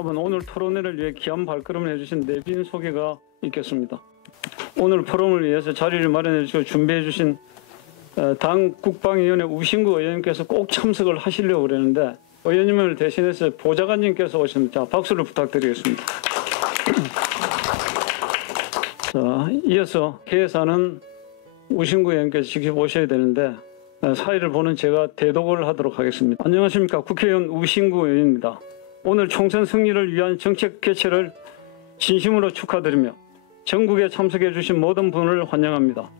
다음은 오늘 토론회를 위해 귀한 발걸음을 해주신 내빈 소개가 있겠습니다. 오늘 포럼을 위해서 자리를 마련해 주시고 준비해 주신 당 국방위원회 우신구 의원님께서 꼭 참석을 하시려고 그러는데 의원님을 대신해서 보좌관님께서 오셨습니다. 박수를 부탁드리겠습니다. 자, 이어서 개사는 우신구 의원께서 직접 오셔야 되는데 사회를 보는 제가 대독을 하도록 하겠습니다. 안녕하십니까. 국회의원 우신구 의원입니다. 오늘 총선 승리를 위한 정책 개최를 진심으로 축하드리며 전국에 참석해 주신 모든 분을 환영합니다.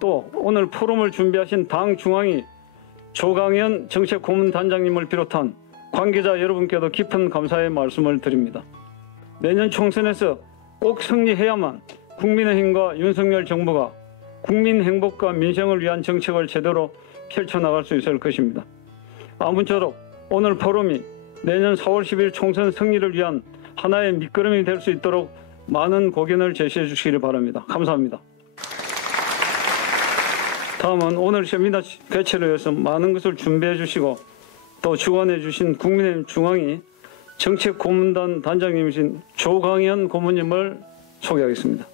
또 오늘 포럼을 준비하신 당 중앙위 조강현 정책고문단장님을 비롯한 관계자 여러분께도 깊은 감사의 말씀을 드립니다. 내년 총선에서 꼭 승리해야만 국민의힘과 윤석열 정부가 국민 행복과 민생을 위한 정책을 제대로 펼쳐나갈 수 있을 것입니다. 아무쪼록 오늘 포럼이 내년 4월 10일 총선 승리를 위한 하나의 밑거름이 될 수 있도록 많은 고견을 제시해 주시기 바랍니다. 감사합니다. 다음은 오늘 세미나 개최를 위해서 많은 것을 준비해 주시고 또 주관해 주신 국민의힘 중앙위 정책고문단 단장님이신 조강현 고문님을 소개하겠습니다.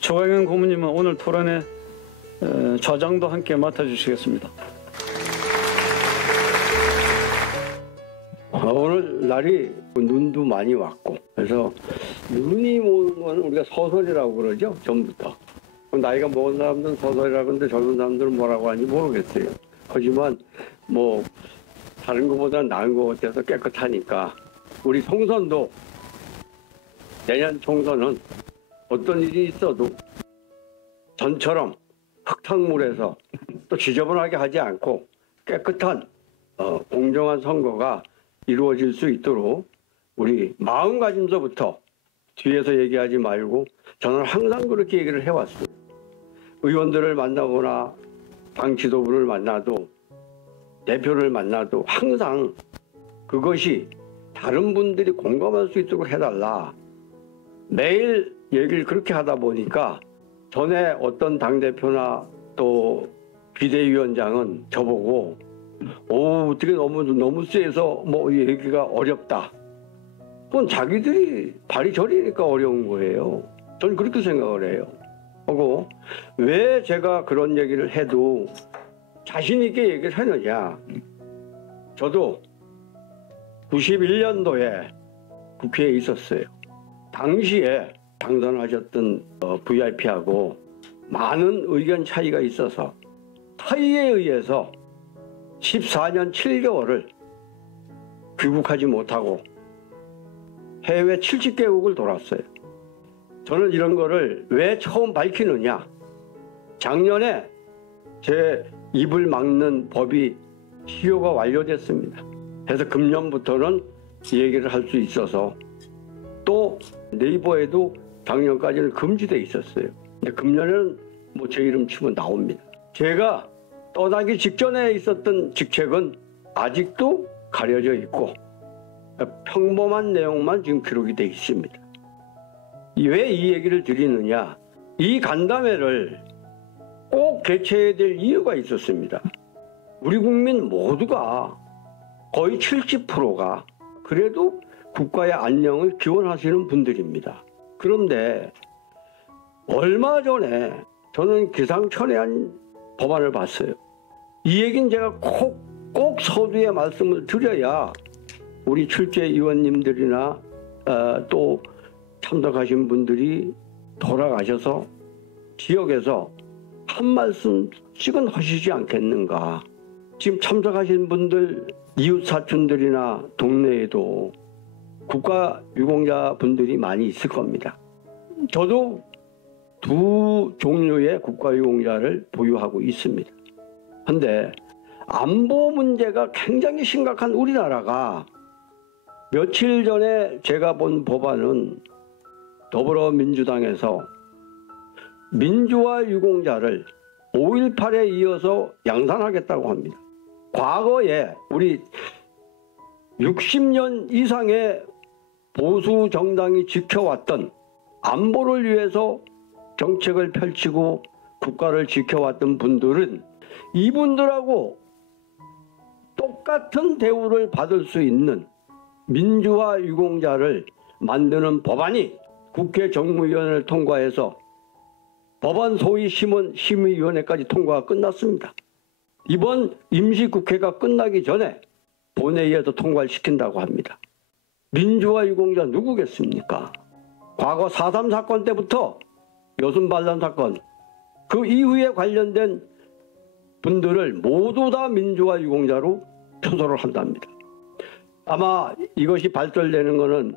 조강현 고문님은 오늘 토론회 좌장도 함께 맡아주시겠습니다. 오늘 날이 눈도 많이 왔고 그래서 눈이 오는 건 우리가 서설이라고 그러죠. 전부터 나이가 먹은 사람들은 서설이라고 하는데 젊은 사람들은 뭐라고 하는지 모르겠어요. 하지만 뭐 다른 것보다는 나은 것 같아서 깨끗하니까 우리 총선도 내년 총선은 어떤 일이 있어도 전처럼 흙탕물에서 또 지저분하게 하지 않고 깨끗한 공정한 선거가 이루어질 수 있도록 우리 마음가짐서부터 뒤에서 얘기하지 말고 저는 항상 그렇게 얘기를 해왔습니다. 의원들을 만나거나 당 지도부를 만나도 대표를 만나도 항상 그것이 다른 분들이 공감할 수 있도록 해달라. 매일 얘기를 그렇게 하다 보니까 전에 어떤 당대표나 또 비대위원장은 저보고 어떻게 너무 세서 뭐 얘기가 어렵다. 그건 자기들이 발이 저리니까 어려운 거예요. 저는 그렇게 생각을 해요. 하고 왜 제가 그런 얘기를 해도 자신 있게 얘기를 하느냐. 저도 91년도에 국회에 있었어요. 당시에 당선하셨던 VIP하고 많은 의견 차이가 있어서 타의에 의해서 14년 7개월을 귀국하지 못하고 해외 70개국을 돌았어요. 저는 이런 거를 왜 처음 밝히느냐. 작년에 제 입을 막는 법이 시효가 완료됐습니다. 그래서 금년부터는 이 얘기를 할 수 있어서 또 네이버에도 작년까지는 금지돼 있었어요. 근데 금년에는 뭐 제 이름 치면 나옵니다. 제가 떠나기 직전에 있었던 직책은 아직도 가려져 있고 평범한 내용만 지금 기록이 돼 있습니다. 왜 이 얘기를 드리느냐. 이 간담회를 꼭 개최해야 될 이유가 있었습니다. 우리 국민 모두가 거의 70%가 그래도 국가의 안녕을 기원하시는 분들입니다. 그런데 얼마 전에 저는 기상천외한 법안을 봤어요. 이 얘기는 제가 꼭 서두에 말씀을 드려야 우리 출제위원님들이나 또 참석하신 분들이 돌아가셔서 지역에서 한 말씀씩은 하시지 않겠는가. 지금 참석하신 분들 이웃사촌들이나 동네에도 국가유공자분들이 많이 있을 겁니다. 저도 두 종류의 국가유공자를 보유하고 있습니다. 그런데 안보 문제가 굉장히 심각한 우리나라가 며칠 전에 제가 본 법안은 더불어민주당에서 민주화 유공자를 5.18에 이어서 양산하겠다고 합니다. 과거에 우리 60년 이상의 보수 정당이 지켜왔던 안보를 위해서 정책을 펼치고 국가를 지켜왔던 분들은 이분들하고 똑같은 대우를 받을 수 있는 민주화 유공자를 만드는 법안이 국회 정무위원회를 통과해서 법안 소위 심의위원회까지 통과가 끝났습니다. 이번 임시국회가 끝나기 전에 본회의에도 통과를 시킨다고 합니다. 민주화 유공자 누구겠습니까? 과거 4.3 사건 때부터 여순 반란 사건, 그 이후에 관련된 분들을 모두 다 민주화 유공자로 표소를 한답니다. 아마 이것이 발설되는 것은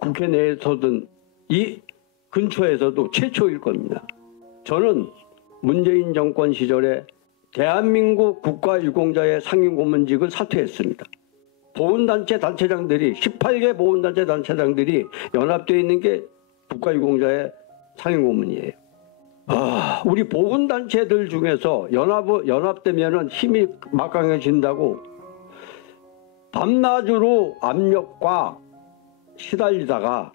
국회 내에서든 이 근처에서도 최초일 겁니다. 저는 문재인 정권 시절에 대한민국 국가유공자의 상임고문직을 사퇴했습니다. 보훈단체 단체장들이 18개 보훈단체 단체장들이 연합되어 있는 게 국가유공자의 상임고문이에요. 우리 보훈단체들 중에서 연합되면 힘이 막강해진다고 밤낮으로 압력과 시달리다가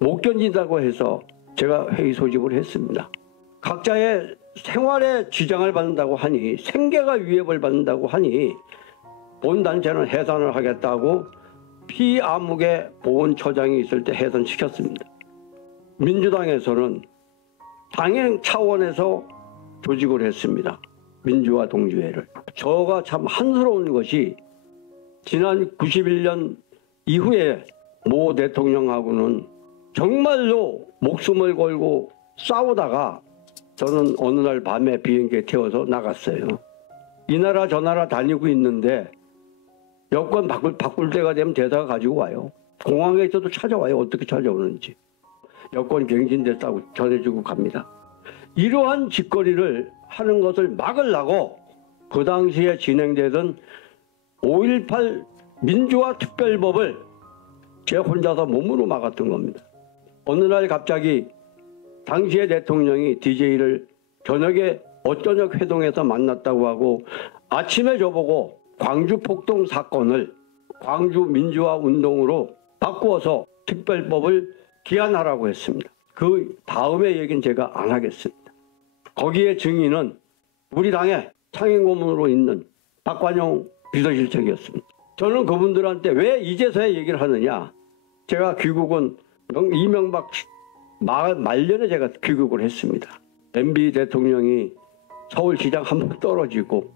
못 견디다고 해서 제가 회의 소집을 했습니다. 각자의 생활에 지장을 받는다고 하니, 생계가 위협을 받는다고 하니 보훈단체는 해산을 하겠다고 피아무개 보훈처장이 있을 때 해산시켰습니다. 민주당에서는 당행 차원에서 조직을 했습니다. 민주화 동지회를. 저가 참 한스러운 것이 지난 91년 이후에 모 대통령하고는 정말로 목숨을 걸고 싸우다가 저는 어느 날 밤에 비행기에 태워서 나갔어요. 이 나라 저 나라 다니고 있는데 여권 바꿀 때가 되면 대사가 가지고 와요. 공항에 있어도 찾아와요. 어떻게 찾아오는지. 여권 갱신됐다고 전해주고 갑니다. 이러한 짓거리를 하는 것을 막으려고 그 당시에 진행되던 5.18 민주화 특별법을 제 혼자서 몸으로 막았던 겁니다. 어느 날 갑자기 당시의 대통령이 DJ를 저녁에 어쩌녁 회동에서 만났다고 하고 아침에 저보고 광주 폭동 사건을 광주 민주화 운동으로 바꾸어서 특별법을 기한하라고 했습니다. 그 다음의 얘기는 제가 안 하겠습니다. 거기에 증인은 우리 당의 상임고문으로 있는 박관용 비서실장이었습니다. 저는 그분들한테 왜 이제서야 얘기를 하느냐. 제가 귀국은 이명박 말년에 제가 귀국을 했습니다. MB 대통령이 서울시장 한 번 떨어지고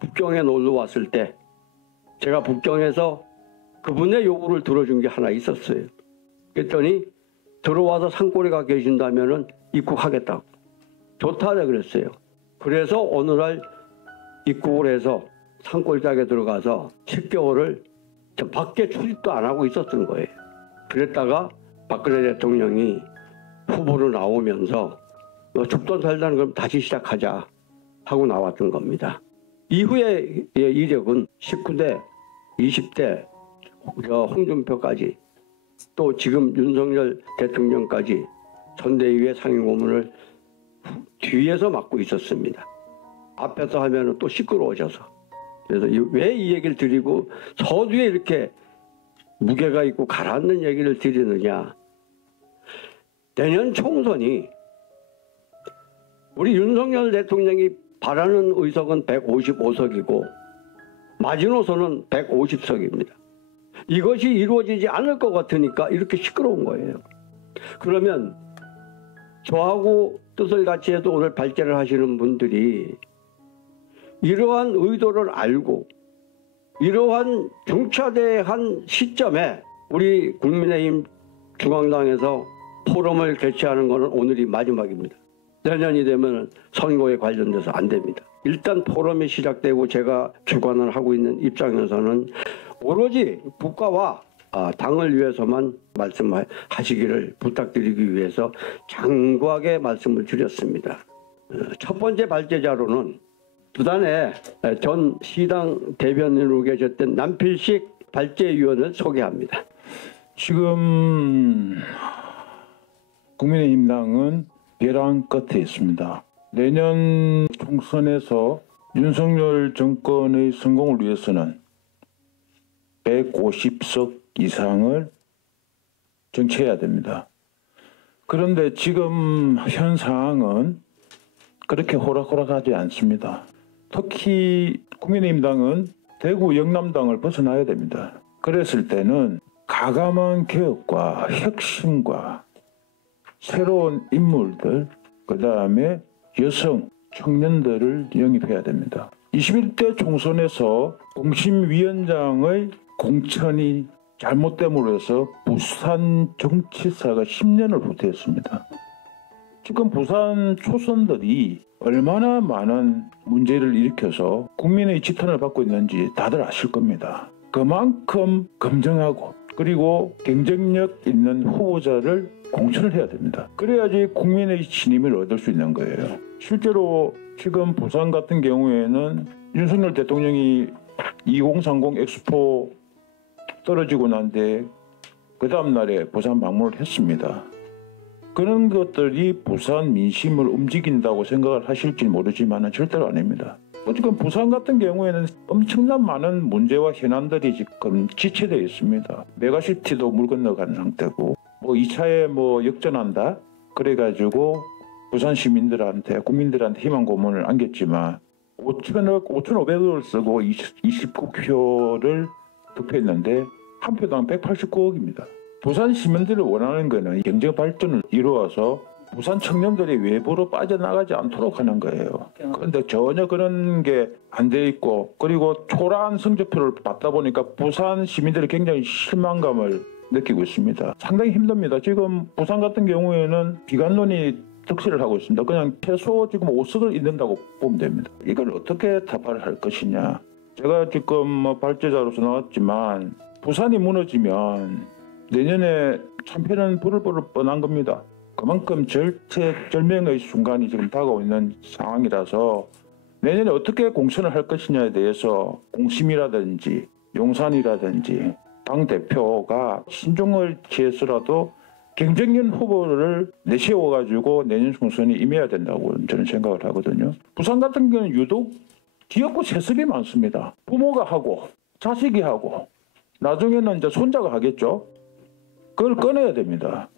북경에 놀러 왔을 때 제가 북경에서 그분의 요구를 들어준 게 하나 있었어요. 그랬더니 들어와서 산골에 가 계신다면 입국하겠다고. 좋다고 그랬어요. 그래서 어느 날 입국을 해서 산골짜기에 들어가서 10개월을 밖에 출입도 안 하고 있었던 거예요. 그랬다가 박근혜 대통령이 후보로 나오면서 죽던 살던 그럼 다시 시작하자 하고 나왔던 겁니다. 이후의 이력은 19대, 20대 홍준표까지 또 지금 윤석열 대통령까지 선대위의 상임고문을 뒤에서 맡고 있었습니다. 앞에서 하면 또 시끄러워져서. 그래서 왜 이 얘기를 드리고 서두에 이렇게 무게가 있고 가라앉는 얘기를 드리느냐. 내년 총선이 우리 윤석열 대통령이 바라는 의석은 155석이고 마지노선은 150석입니다. 이것이 이루어지지 않을 것 같으니까 이렇게 시끄러운 거예요. 그러면 저하고 뜻을 같이 해도 오늘 발제를 하시는 분들이 이러한 의도를 알고 이러한 중차대한 시점에 우리 국민의힘 중앙당에서 포럼을 개최하는 것은 오늘이 마지막입니다. 내년이 되면 선거에 관련돼서 안 됩니다. 일단 포럼이 시작되고 제가 주관을 하고 있는 입장에서는 오로지 국가와 당을 위해서만 말씀하시기를 부탁드리기 위해서 장구하게 말씀을 드렸습니다. 첫 번째 발제자로는 부산에 전 시당 대변인으로 계셨던 남필식 발제위원을 소개합니다. 지금 국민의힘당은 벼랑 끝에 있습니다. 내년 총선에서 윤석열 정권의 성공을 위해서는 150석 이상을 쟁취해야 됩니다. 그런데 지금 현 상황은 그렇게 호락호락하지 않습니다. 특히 국민의힘당은 대구 영남당을 벗어나야 됩니다. 그랬을 때는 가감한 개혁과 혁신과 새로운 인물들, 그 다음에 여성, 청년들을 영입해야 됩니다. 21대 총선에서 공심위원장의 공천이 잘못됨으로 해서 부산 정치사가 10년을 후퇴했습니다. 지금 부산 초선들이 얼마나 많은 문제를 일으켜서 국민의 지탄을 받고 있는지 다들 아실 겁니다. 그만큼 검증하고 그리고 경쟁력 있는 후보자를 공천을 해야 됩니다. 그래야지 국민의 신임을 얻을 수 있는 거예요. 실제로 지금 부산 같은 경우에는 윤석열 대통령이 2030 엑스포 떨어지고 난 뒤에 그 다음 날에 부산 방문을 했습니다. 그런 것들이 부산 민심을 움직인다고 생각을 하실지 모르지만 절대로 아닙니다. 지금 부산 같은 경우에는 엄청난 많은 문제와 현안들이 지금 지체되어 있습니다. 메가시티도 물 건너간 상태고, 2차에 역전한다 그래가지고 부산 시민들한테 국민들한테 희망 고문을 안겼지만 5,500억을 쓰고 29표를 득표했는데 한 표당 189억입니다. 부산 시민들이 원하는 것은 경제 발전을 이루어서 부산 청년들이 외부로 빠져나가지 않도록 하는 거예요. 그런데 전혀 그런 게 안 돼 있고, 그리고 초라한 성적표를 받다 보니까 부산 시민들이 굉장히 실망감을 느끼고 있습니다. 상당히 힘듭니다. 지금 부산 같은 경우에는 비관론이 득실을 하고 있습니다. 그냥 최소 지금 5석을 잃는다고 보면 됩니다. 이걸 어떻게 타파를 할 것이냐. 제가 지금 발제자로서 나왔지만 부산이 무너지면 내년에 참패는 부를 뻔한 겁니다. 그만큼 절체절명의 순간이 지금 다가오고 있는 상황이라서 내년에 어떻게 공천을 할 것이냐에 대해서 공심이라든지 용산이라든지 당대표가 신중을 취해서라도 경쟁력 후보를 내세워가지고 내년 총선에 임해야 된다고 저는 생각을 하거든요. 부산 같은 경우는 유독 귀엽고 세습이 많습니다. 부모가 하고 자식이 하고 나중에는 이제 손자가 하겠죠. 그걸 꺼내야 됩니다.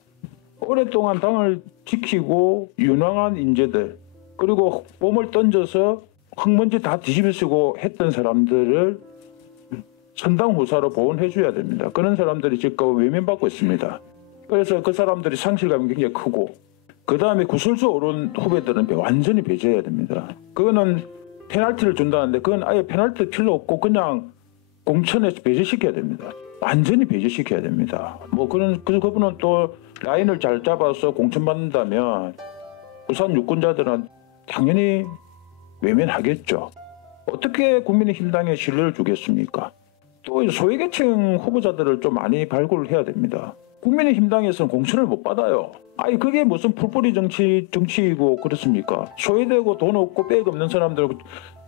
오랫동안 당을 지키고 유능한 인재들 그리고 몸을 던져서 흙먼지 다 뒤집어쓰고 했던 사람들을 선당 후사로 보온해 줘야 됩니다. 그런 사람들이 지금 외면받고 있습니다. 그래서 그 사람들이 상실감이 굉장히 크고 그 다음에 구설수 오른 후배들은 완전히 배제해야 됩니다. 그거는 페널티를 준다는데 그건 아예 페널티 필요 없고 그냥 공천에서 배제시켜야 됩니다. 완전히 배제시켜야 됩니다. 그분은 또 라인을 잘 잡아서 공천받는다면 부산 유권자들은 당연히 외면하겠죠. 어떻게 국민의힘당에 신뢰를 주겠습니까? 또 소외계층 후보자들을 좀 많이 발굴을 해야 됩니다. 국민의힘당에서는 공천을 못 받아요. 아니 그게 무슨 풀뿌리 정치이고 그렇습니까? 소외되고 돈 없고 백 없는 사람들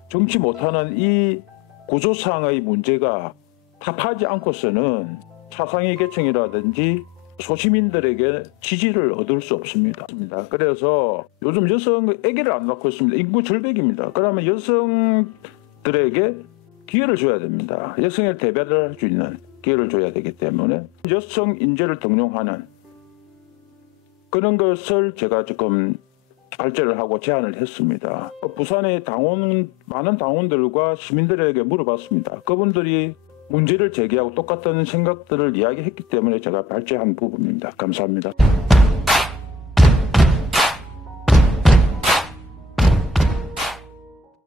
정치 못하는 이 구조상의 문제가 답하지 않고서는 차상위 계층이라든지 소시민들에게 지지를 얻을 수 없습니다. 그래서 요즘 여성 아기를 안 낳고 있습니다. 인구 절벽입니다. 그러면 여성들에게 기회를 줘야 됩니다. 여성을 대변을 할 수 있는 기회를 줘야 되기 때문에 여성 인재를 등용하는 그런 것을 제가 지금 발제를 하고 제안을 했습니다. 부산의 많은 당원들과 시민들에게 물어봤습니다. 그분들이 문제를 제기하고 똑같은 생각들을 이야기했기 때문에 제가 발제한 부분입니다. 감사합니다.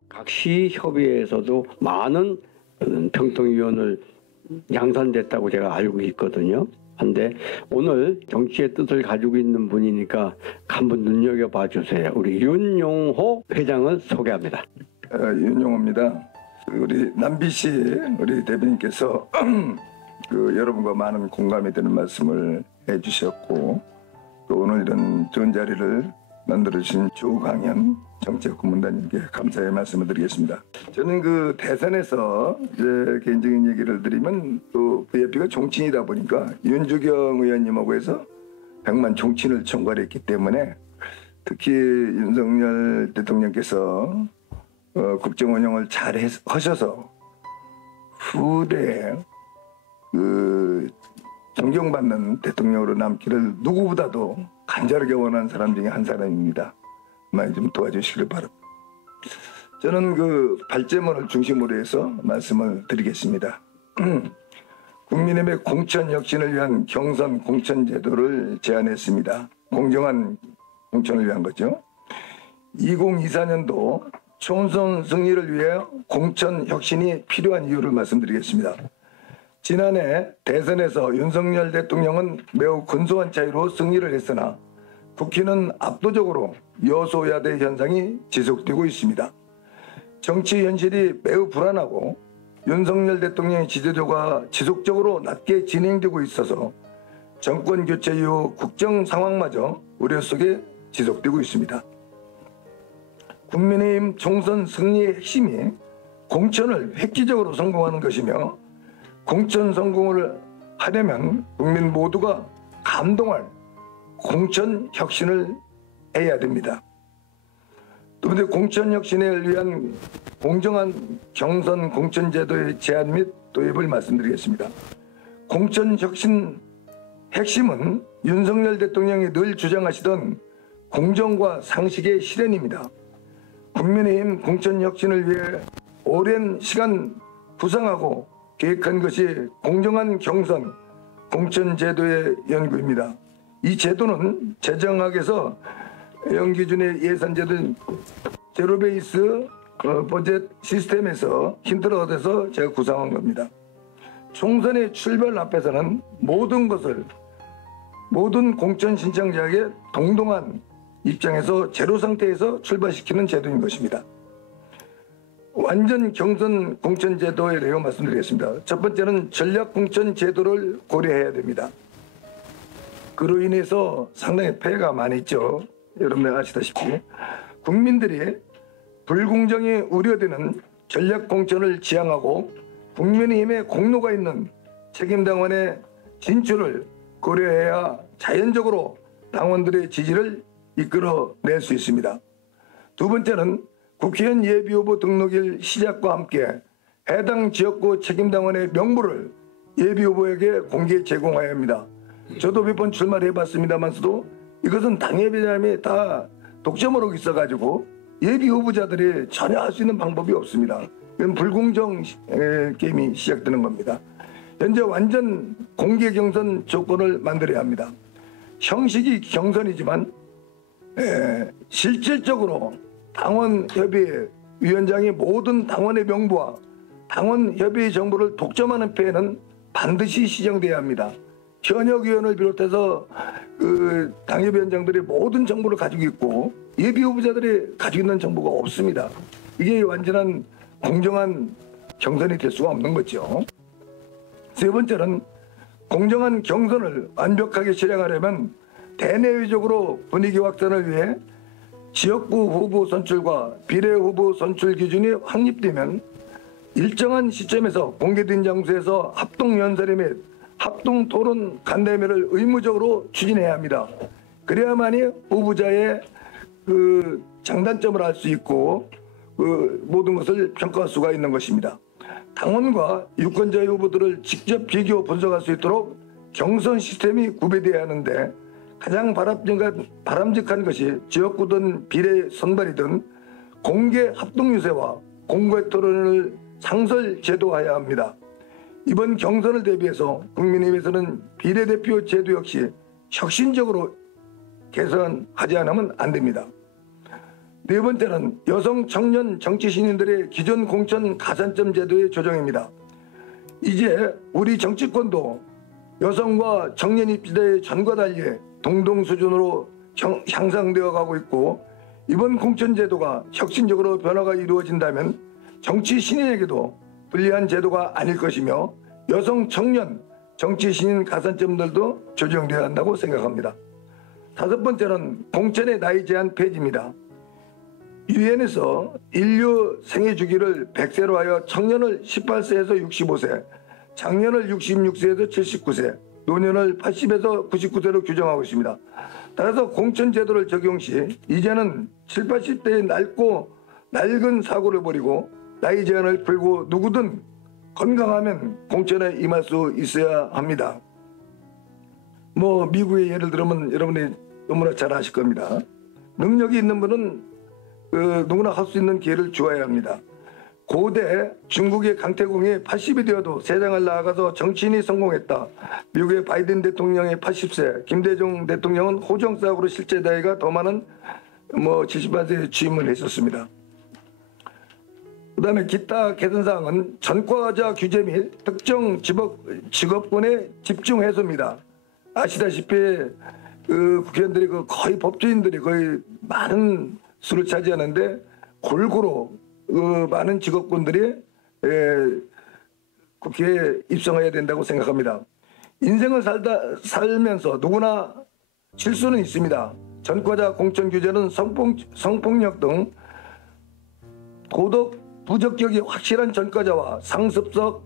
각 시 협의회에서도 많은 평통위원을 양산됐다고 제가 알고 있거든요. 근데 오늘 정치의 뜻을 가지고 있는 분이니까 한번 눈여겨봐 주세요. 우리 윤용호 회장을 소개합니다. 윤용호입니다. 우리 남비씨 우리 대변인께서 여러분과 많은 공감이 되는 말씀을 해주셨고 또 오늘 이런 좋은 자리를 만들어주신 조광현 정책고문단님께 감사의 말씀을 드리겠습니다. 저는 대선에서 이제 개인적인 얘기를 드리면 또 VIP가 종친이다 보니까 윤주경 의원님하고 해서 100만 종친을 총괄했기 때문에 특히 윤석열 대통령께서 국정 운영을 잘 하셔서 후대에 존경받는 대통령으로 남기를 누구보다도 간절하게 원하는 사람 중에 한 사람입니다. 많이 좀 도와주시길 바랍니다. 저는 그 발제문을 중심으로 해서 말씀을 드리겠습니다. 국민의힘의 공천 혁신을 위한 경선 공천 제도를 제안했습니다. 공정한 공천을 위한 거죠. 2024년도 총선 승리를 위해 공천 혁신이 필요한 이유를 말씀드리겠습니다. 지난해 대선에서 윤석열 대통령은 매우 근소한 차이로 승리를 했으나 국회는 압도적으로 여소야대 현상이 지속되고 있습니다. 정치 현실이 매우 불안하고 윤석열 대통령의 지지도가 지속적으로 낮게 진행되고 있어서 정권 교체 이후 국정 상황마저 우려 속에 지속되고 있습니다. 국민의힘 총선 승리의 핵심이 공천을 획기적으로 성공하는 것이며 공천 성공을 하려면 국민 모두가 감동할 공천 혁신을 해야 됩니다. 두 번째, 공천 혁신을 위한 공정한 경선 공천 제도의 제안 및 도입을 말씀드리겠습니다. 공천 혁신 핵심은 윤석열 대통령이 늘 주장하시던 공정과 상식의 실현입니다. 국민의힘 공천 혁신을 위해 오랜 시간 구상하고 계획한 것이 공정한 경선 공천 제도의 연구입니다. 이 제도는 재정학에서 연기준의 예산제도인 제로베이스 버젯 시스템에서 힌트를 얻어서 제가 구상한 겁니다. 총선의 출발 앞에서는 모든 공천 신청자에게 동등한 입장에서 제로 상태에서 출발시키는 제도인 것입니다. 완전 경선 공천 제도에 대해 말씀드리겠습니다. 첫 번째는 전략 공천 제도를 고려해야 됩니다. 그로 인해서 상당히 폐해가 많이 있죠. 여러분 아시다시피 국민들이 불공정이 우려되는 전략 공천을 지향하고 국민의힘에 공로가 있는 책임당원의 진출을 고려해야 자연적으로 당원들의 지지를 이끌어낼 수 있습니다. 두 번째는 국회의원 예비후보 등록일 시작과 함께 해당 지역구 책임당원의 명부를 예비후보에게 공개 제공해야 합니다. 저도 몇 번 출마를 해봤습니다만서도 이것은 당협위원장이 다 독점으로 있어가지고 예비후보자들이 전혀 할 수 있는 방법이 없습니다. 이건 불공정 게임이 시작되는 겁니다. 현재 완전 공개 경선 조건을 만들어야 합니다. 형식이 경선이지만 실질적으로 당원협의회 위원장이 모든 당원의 명부와 당원협의회 정보를 독점하는 폐해는 반드시 시정돼야 합니다. 현역위원을 비롯해서 그 당협위원장들이 모든 정보를 가지고 있고 예비후보자들이 가지고 있는 정보가 없습니다. 이게 완전한 공정한 경선이 될 수가 없는 거죠. 세 번째는 공정한 경선을 완벽하게 실행하려면 대내외적으로 분위기 확산을 위해 지역구 후보 선출과 비례 후보 선출 기준이 확립되면 일정한 시점에서 공개된 장소에서 합동연설회 및 합동토론 간담회를 의무적으로 추진해야 합니다. 그래야만이 후보자의 그 장단점을 알 수 있고 그 모든 것을 평가할 수가 있는 것입니다. 당원과 유권자 후보들을 직접 비교 분석할 수 있도록 경선 시스템이 구비되어야 하는데 가장 바람직한 것이 지역구든 비례 선발이든 공개 합동 유세와 공개 토론을 상설 제도화해야 합니다. 이번 경선을 대비해서 국민의힘에서는 비례대표 제도 역시 혁신적으로 개선하지 않으면 안 됩니다. 네 번째는 여성 청년 정치 신인들의 기존 공천 가산점 제도의 조정입니다. 이제 우리 정치권도 여성과 청년 입지자의 전과 달리 동등 수준으로 향상되어 가고 있고 이번 공천 제도가 혁신적으로 변화가 이루어진다면 정치 신인에게도 불리한 제도가 아닐 것이며 여성 청년 정치 신인 가산점들도 조정되어야 한다고 생각합니다. 다섯 번째는 공천의 나이 제한 폐지입니다. 유엔에서 인류 생애 주기를 100세로 하여 청년을 18세에서 65세, 장년을 66세에서 79세, 노년을 80에서 99세로 규정하고 있습니다. 따라서 공천 제도를 적용 시 이제는 7, 80대의 낡은 사고를 버리고 나이 제한을 풀고 누구든 건강하면 공천에 임할 수 있어야 합니다. 미국의 예를 들면 여러분이 너무나 잘 아실 겁니다. 능력이 있는 분은 누구나 할 수 있는 기회를 주어야 합니다. 고대 중국의 강태공이 80이 되어도 세상을 나아가서 정치인이 성공했다. 미국의 바이든 대통령이 80세, 김대중 대통령은 호정사학으로 실제 나이가 더 많은 78세에 취임을 했었습니다. 그 다음에 기타 개선사항은 전과자 규제 및 특정 직업군의 집중 해소입니다. 아시다시피 국회의원들이 거의 법조인들이 거의 많은 수를 차지하는데 골고루 많은 직업군들이 국회에 입성해야 된다고 생각합니다. 인생을 살면서 누구나 실수는 있습니다. 전과자 공천 규제는 성폭력 등 도덕 부적격이 확실한 전과자와 상습성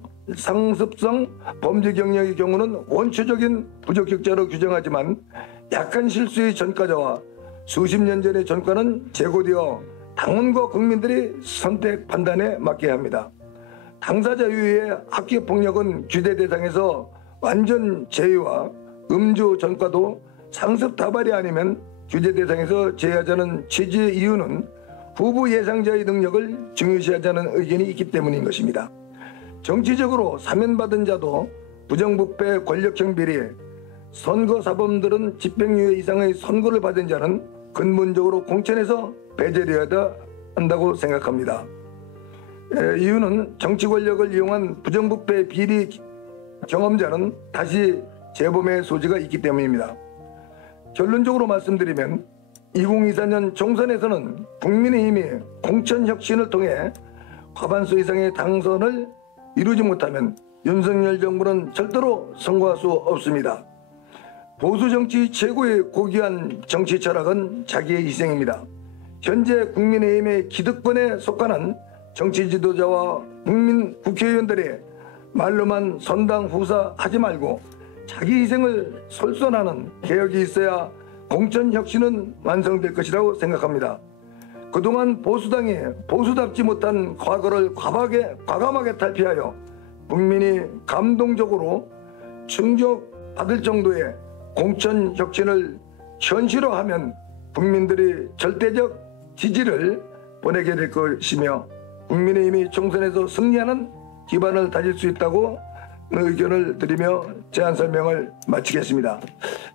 범죄 경력의 경우는 원초적인 부적격자로 규정하지만 약한 실수의 전과자와 수십 년 전의 전과는 재고되어 당원과 국민들이 선택 판단에 맡겨야 합니다. 당사자 이외의 학교 폭력은 규제 대상에서 완전 제외와 음주 전과도 상습 다발이 아니면 규제 대상에서 제외하자는 취지의 이유는 후보 예상자의 능력을 중요시하자는 의견이 있기 때문인 것입니다. 정치적으로 사면받은 자도 부정부패 권력형 비리, 선거사범들은 집행유예 이상의 선고를 받은 자는 근본적으로 공천에서 배제되어야 한다고 생각합니다. 이유는 정치 권력을 이용한 부정부패 비리 경험자는 다시 재범의 소지가 있기 때문입니다. 결론적으로 말씀드리면 2024년 총선에서는 국민의힘이 공천혁신을 통해 과반수 이상의 당선을 이루지 못하면 윤석열 정부는 절대로 성공할 수 없습니다. 보수 정치 최고의 고귀한 정치 철학은 자기의 희생입니다. 현재 국민의힘의 기득권에 속하는 정치 지도자와 국회의원들이 말로만 선당 후사하지 말고 자기 희생을 솔선하는 개혁이 있어야 공천 혁신은 완성될 것이라고 생각합니다. 그동안 보수당이 보수답지 못한 과거를 과감하게 탈피하여 국민이 감동적으로 충족받을 정도의 공천 혁신을 현실화하면 국민들이 절대적 지지를 보내게 될 것이며 국민의힘이 총선에서 승리하는 기반을 다질 수 있다고 의견을 드리며 제안 설명을 마치겠습니다.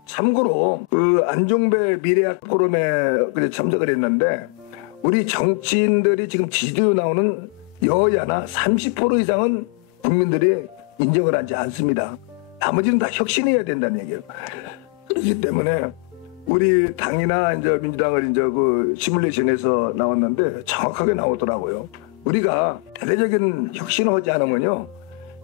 참고로 안종배 미래학 포럼에 참석을 했는데 우리 정치인들이 지금 지지도 나오는 여야나 30% 이상은 국민들이 인정을 하지 않습니다. 나머지는 다 혁신해야 된다는 얘기예요. 그렇기 때문에 우리 당이나 이제 민주당을 이제 시뮬레이션에서 나왔는데 정확하게 나오더라고요. 우리가 대대적인 혁신을 하지 않으면요.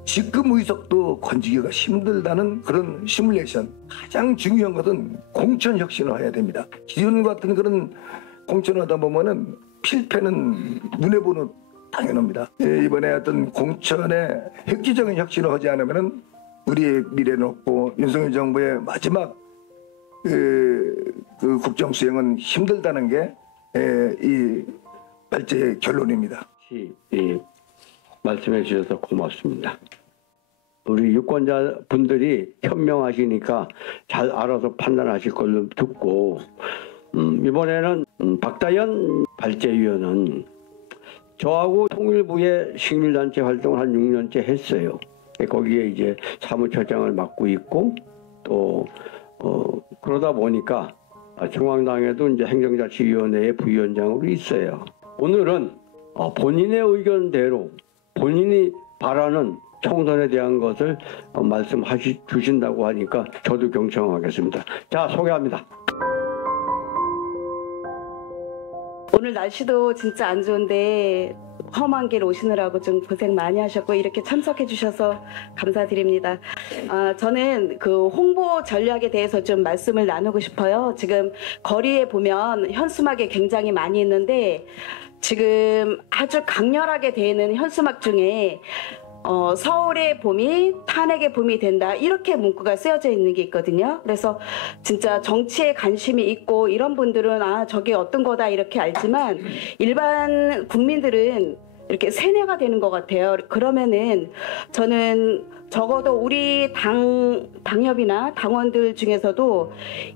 직급 의석도 건지기가 힘들다는 그런 시뮬레이션. 가장 중요한 것은 공천 혁신을 해야 됩니다. 기존 같은 그런 공천을 하다 보면은 필패는 눈에 보는 당연합니다. 이번에 어떤 공천에 획기적인 혁신을 하지 않으면은 우리의 미래는 없고 윤석열 정부의 마지막 그 국정 수행은 힘들다는 게 이 발제의 결론입니다. 말씀해 주셔서 고맙습니다. 우리 유권자 분들이 현명하시니까 잘 알아서 판단하실 걸로 듣고 이번에는 박다현 발제위원은 저하고 통일부의 식민단체 활동을 한 6년째 했어요. 거기에 이제 사무처장을 맡고 있고 또 그러다 보니까 중앙당에도 이제 행정자치위원회의 부위원장으로 있어요. 오늘은 본인의 의견대로 본인이 바라는 총선에 대한 것을 주신다고 하니까 저도 경청하겠습니다. 자, 소개합니다. 오늘 날씨도 진짜 안 좋은데 험한 길 오시느라고 좀 고생 많이 하셨고 이렇게 참석해 주셔서 감사드립니다. 저는 그 홍보 전략에 대해서 좀 말씀을 나누고 싶어요. 지금 거리에 보면 현수막이 굉장히 많이 있는데 지금 아주 강렬하게 되는 현수막 중에 서울의 봄이 탄핵의 봄이 된다 이렇게 문구가 쓰여져 있는 게 있거든요. 그래서 진짜 정치에 관심이 있고 이런 분들은 저게 어떤 거다 이렇게 알지만 일반 국민들은 이렇게 세뇌가 되는 것 같아요. 그러면은 저는 적어도 우리 당협이나 당원들 중에서도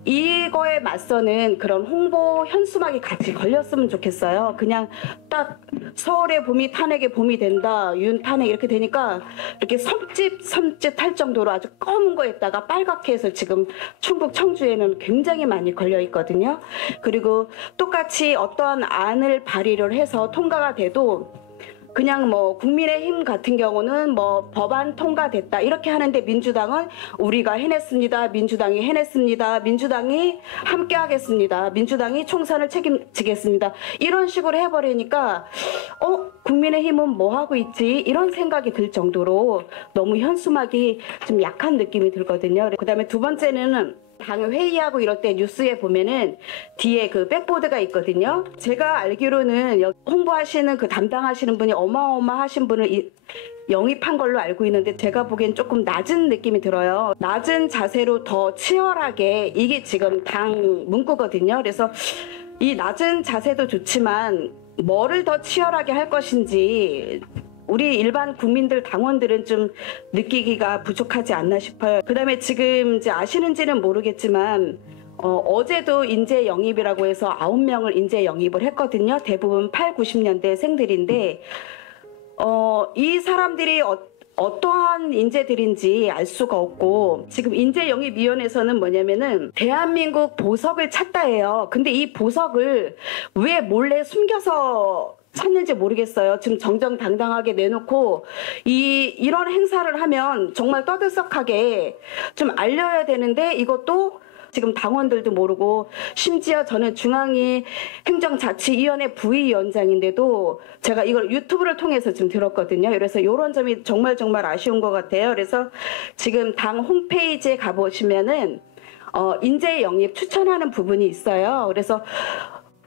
이거에 맞서는 그런 홍보 현수막이 같이 걸렸으면 좋겠어요. 그냥 딱 서울의 봄이 탄핵의 봄이 된다, 윤 탄핵 이렇게 되니까 이렇게 섬찟할 정도로 아주 검은 거에다가 빨갛게 해서 지금 충북 청주에는 굉장히 많이 걸려 있거든요. 그리고 똑같이 어떠한 안을 발의를 해서 통과가 돼도 그냥 뭐 국민의힘 같은 경우는 뭐 법안 통과됐다 이렇게 하는데 민주당은 우리가 해냈습니다. 민주당이 해냈습니다. 민주당이 함께 하겠습니다. 민주당이 총선을 책임지겠습니다. 이런 식으로 해버리니까 국민의힘은 뭐 하고 있지? 이런 생각이 들 정도로 너무 현수막이 좀 약한 느낌이 들거든요. 그다음에 두 번째는 당 회의하고 이럴 때 뉴스에 보면은 뒤에 그 백보드가 있거든요. 제가 알기로는 홍보하시는 그 담당하시는 분이 어마어마하신 분을 영입한 걸로 알고 있는데 제가 보기엔 조금 낮은 느낌이 들어요. 낮은 자세로 더 치열하게 이게 지금 당 문구거든요. 그래서 이 낮은 자세도 좋지만 뭐를 더 치열하게 할 것인지 우리 일반 국민들 당원들은 좀 느끼기가 부족하지 않나 싶어요. 그다음에 지금 이제 아시는지는 모르겠지만 어제도 인재 영입이라고 해서 9명을 인재 영입을 했거든요. 대부분 8, 90년대 생들인데 이 사람들이 어떠한 인재들인지 알 수가 없고 지금 인재영입위원회에서는 뭐냐면은 대한민국 보석을 찾다 해요. 근데 이 보석을 왜 몰래 숨겨서 찾는지 모르겠어요. 지금 정정당당하게 내놓고 이런 행사를 하면 정말 떠들썩하게 좀 알려야 되는데 이것도 지금 당원들도 모르고 심지어 저는 중앙위 행정자치위원회 부위원장인데도 제가 이걸 유튜브를 통해서 지금 들었거든요. 그래서 이런 점이 정말 아쉬운 것 같아요. 그래서 지금 당 홈페이지에 가보시면은 인재 영입 추천하는 부분이 있어요. 그래서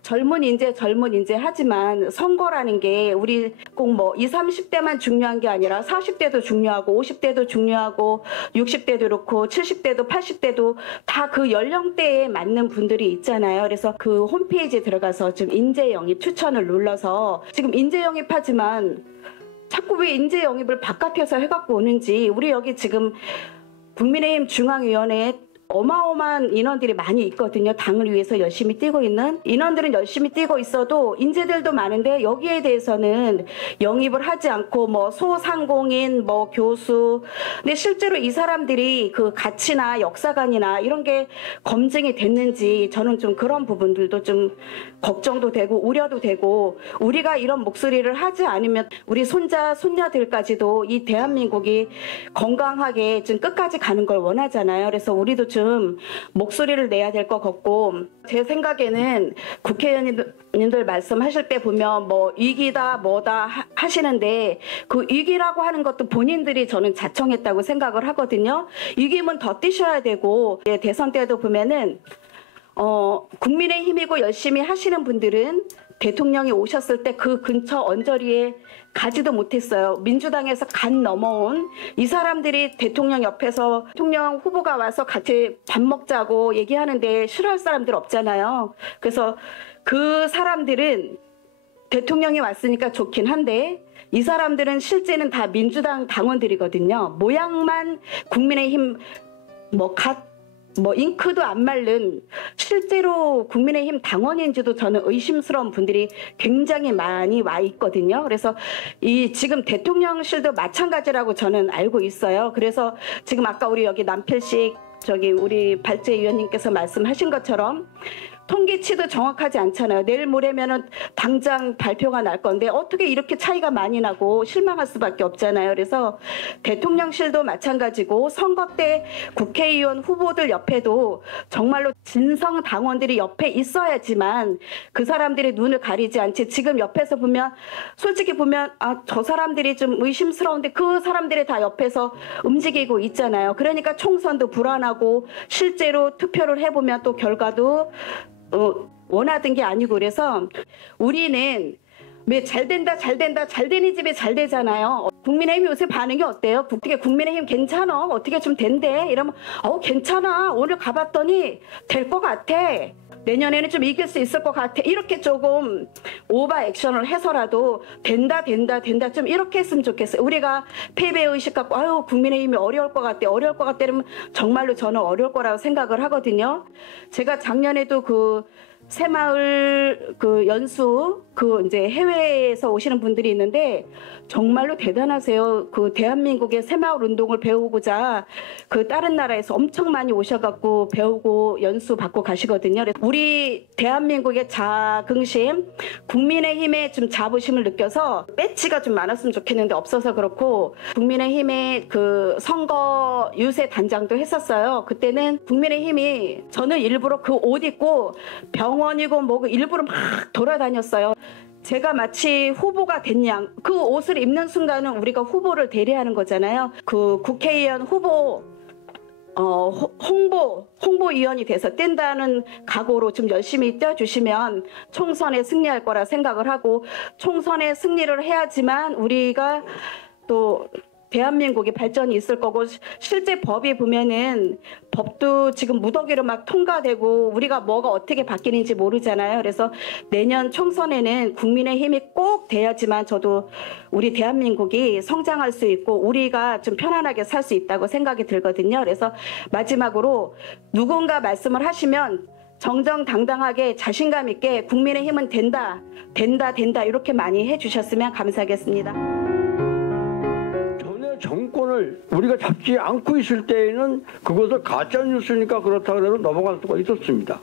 젊은 인재 하지만 선거라는 게 우리 꼭 뭐 20, 30대만 중요한 게 아니라 40대도 중요하고 50대도 중요하고 60대도 그렇고 70대도 80대도 다 그 연령대에 맞는 분들이 있잖아요. 그래서 그 홈페이지에 들어가서 지금 인재 영입 추천을 눌러서 지금 인재 영입하지만 자꾸 왜 인재 영입을 바깥에서 해갖고 오는지 우리 여기 지금 국민의힘 중앙위원회에 어마어마한 인원들이 많이 있거든요. 당을 위해서 열심히 뛰고 있는 인원들은 열심히 뛰고 있어도 인재들도 많은데 여기에 대해서는 영입을 하지 않고 뭐 소상공인 뭐 교수 근데 실제로 이 사람들이 그 가치나 역사관이나 이런 게 검증이 됐는지 저는 좀 그런 부분들도 좀 걱정도 되고 우려도 되고 우리가 이런 목소리를 하지 않으면 우리 손자 손녀들까지도 이 대한민국이 건강하게 좀 끝까지 가는 걸 원하잖아요. 그래서 우리도 좀 목소리를 내야 될 것 같고 제 생각에는 국회의원님들 말씀하실 때 보면 뭐 위기다 뭐다 하시는데 그 위기라고 하는 것도 본인들이 저는 자청했다고 생각을 하거든요. 위기면 더 뛰셔야 되고 대선 때도 보면은 국민의힘이고 열심히 하시는 분들은 대통령이 오셨을 때 그 근처 언저리에 가지도 못했어요. 민주당에서 간 넘어온 이 사람들이 대통령 옆에서 대통령 후보가 와서 같이 밥 먹자고 얘기하는데 싫어할 사람들 없잖아요. 그래서 그 사람들은 대통령이 왔으니까 좋긴 한데 이 사람들은 실제는 다 민주당 당원들이거든요. 모양만 국민의힘 뭐 잉크도 안 마른 실제로 국민의힘 당원인지도 저는 의심스러운 분들이 굉장히 많이 와 있거든요. 그래서 이 지금 대통령실도 마찬가지라고 저는 알고 있어요. 그래서 지금 아까 우리 여기 남필식 우리 발제 위원님께서 말씀하신 것처럼 통계치도 정확하지 않잖아요. 내일 모레면은 당장 발표가 날 건데 어떻게 이렇게 차이가 많이 나고 실망할 수밖에 없잖아요. 그래서 대통령실도 마찬가지고 선거 때 국회의원 후보들 옆에도 정말로 진성 당원들이 옆에 있어야지만 그 사람들이 눈을 가리지 않지 지금 옆에서 보면 솔직히 보면 저 사람들이 좀 의심스러운데 그 사람들이 다 옆에서 움직이고 있잖아요. 그러니까 총선도 불안하고 실제로 투표를 해보면 또 결과도 원하던 게 아니고 그래서 우리는 왜 잘 된다 잘 되는 집에 잘 되잖아요. 국민의힘 요새 반응이 어때요? 어떻게 국민의힘 괜찮아? 어떻게 좀 된대? 이러면 괜찮아. 오늘 가봤더니 될 것 같아. 내년에는 좀 이길 수 있을 것 같아. 이렇게 조금 오버 액션을 해서라도 된다 좀 이렇게 했으면 좋겠어요. 우리가 패배 의식 갖고 아유 국민의힘이 어려울 것 같대. 어려울 것 같다면 정말로 저는 어려울 거라고 생각을 하거든요. 제가 작년에도 그 새마을 그 연수 그 이제 해외에서 오시는 분들이 있는데 정말로 대단하세요. 그 대한민국의 새마을 운동을 배우고자 그 다른 나라에서 엄청 많이 오셔갖고 배우고 연수 받고 가시거든요. 그래서 우리 대한민국의 자긍심, 국민의힘의 좀 자부심을 느껴서 배지가 좀 많았으면 좋겠는데 없어서 그렇고 국민의힘의 그 선거 유세 단장도 했었어요. 그때는 국민의힘이 저는 일부러 그 옷 입고 병원이고 뭐고 일부러 막 돌아다녔어요. 제가 마치 후보가 된 양, 그 옷을 입는 순간은 우리가 후보를 대리하는 거잖아요. 그 국회의원 후보 홍보위원이 돼서 뛴다는 각오로 좀 열심히 뛰어주시면 총선에 승리할 거라 생각을 하고 총선에 승리를 해야지만 우리가 또 대한민국이 발전이 있을 거고 실제 법이 보면은 법도 지금 무더기로 막 통과되고 우리가 뭐가 어떻게 바뀌는지 모르잖아요. 그래서 내년 총선에는 국민의힘이 꼭 돼야지만 저도 우리 대한민국이 성장할 수 있고 우리가 좀 편안하게 살 수 있다고 생각이 들거든요. 그래서 마지막으로 누군가 말씀을 하시면 정정당당하게 자신감 있게 국민의힘은 된다 이렇게 많이 해주셨으면 감사하겠습니다. 정권을 우리가 잡지 않고 있을 때에는 그것을 가짜 뉴스니까 그렇다 그래서 넘어갈 수가 있었습니다.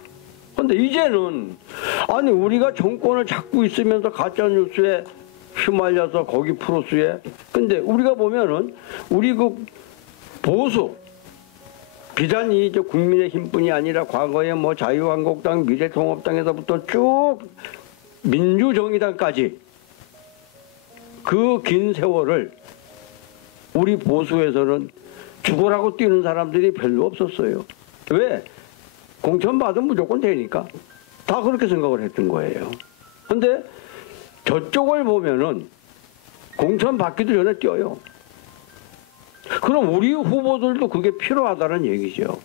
그런데 이제는 아니 우리가 정권을 잡고 있으면서 가짜 뉴스에 휘말려서 거기 프로스에 근데 우리가 보면은 우리 그 보수 비단이 이제 국민의힘뿐이 아니라 과거에 뭐 자유한국당, 미래통합당에서부터 쭉 민주정의당까지 그 긴 세월을 우리 보수에서는 죽으라고 뛰는 사람들이 별로 없었어요. 왜? 공천 받으면 무조건 되니까. 다 그렇게 생각을 했던 거예요. 근데 저쪽을 보면은 공천 받기도 전에 뛰어요. 그럼 우리 후보들도 그게 필요하다는 얘기죠.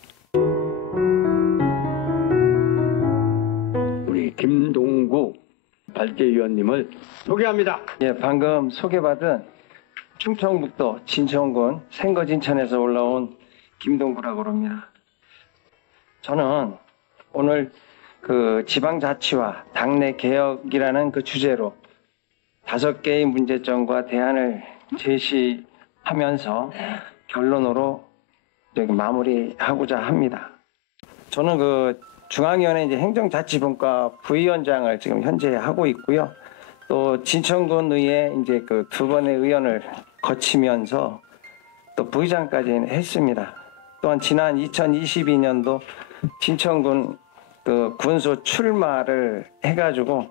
우리 김동구 발제위원님을 소개합니다. 예, 방금 소개받은 충청북도 진천군 생거진천에서 올라온 김동구라고 합니다. 저는 오늘 그 지방자치와 당내 개혁이라는 그 주제로 5개의 문제점과 대안을 제시하면서 결론으로 마무리하고자 합니다. 저는 그 중앙위원회 이제 행정자치분과 부위원장을 지금 현재 하고 있고요. 또 진천군 의회 이제 그 2번의 의원을 거치면서 또 부의장까지 했습니다. 또한 지난 2022년도 진천군 그 군수 출마를 해가지고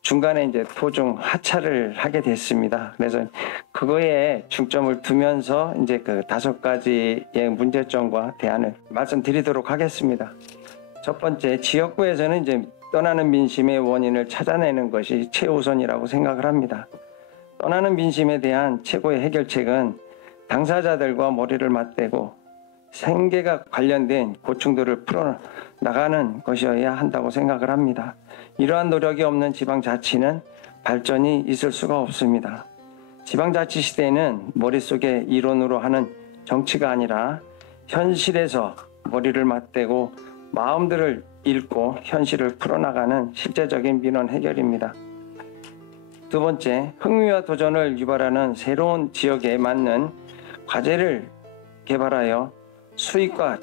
중간에 이제 도중 하차를 하게 됐습니다. 그래서 그거에 중점을 두면서 이제 그 5가지의 문제점과 대안을 말씀드리도록 하겠습니다. 첫 번째, 지역구에서는 이제 떠나는 민심의 원인을 찾아내는 것이 최우선이라고 생각을 합니다. 떠나는 민심에 대한 최고의 해결책은 당사자들과 머리를 맞대고 생계가 관련된 고충들을 풀어나가는 것이어야 한다고 생각을 합니다. 이러한 노력이 없는 지방자치는 발전이 있을 수가 없습니다. 지방자치 시대에는 머릿속에 이론으로 하는 정치가 아니라 현실에서 머리를 맞대고 마음들을 읽고 현실을 풀어나가는 실제적인 민원 해결입니다. 2번째, 흥미와 도전을 유발하는 새로운 지역에 맞는 과제를 개발하여 수익과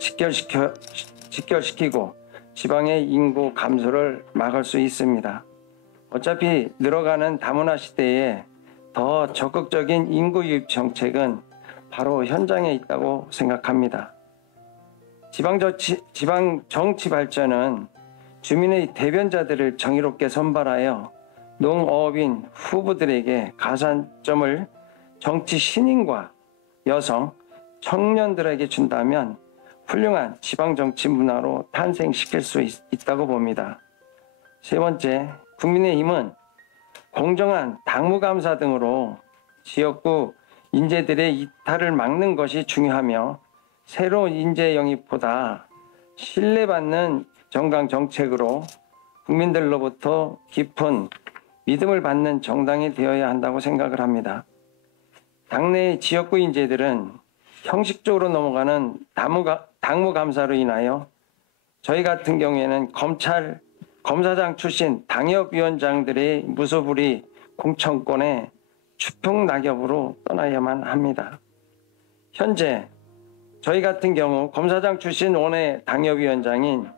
직결시키고 지방의 인구 감소를 막을 수 있습니다. 어차피 늘어가는 다문화 시대에 더 적극적인 인구 유입 정책은 바로 현장에 있다고 생각합니다. 지방 정치 발전은 주민의 대변자들을 정의롭게 선발하여 농어업인 후보들에게 가산점을 정치 신인과 여성, 청년들에게 준다면 훌륭한 지방정치 문화로 탄생시킬 수 있다고 봅니다. 3번째, 국민의힘은 공정한 당무감사 등으로 지역구 인재들의 이탈을 막는 것이 중요하며 새로운 인재 영입보다 신뢰받는 정강 정책으로 국민들로부터 깊은 믿음을 받는 정당이 되어야 한다고 생각을 합니다. 당내 지역구 인재들은 형식적으로 넘어가는 당무감사로 인하여 저희 같은 경우에는 검사장 출신 당협위원장들의 무소불위 공천권에 추풍낙엽으로 떠나야만 합니다. 현재 저희 같은 경우 검사장 출신 원외 당협위원장인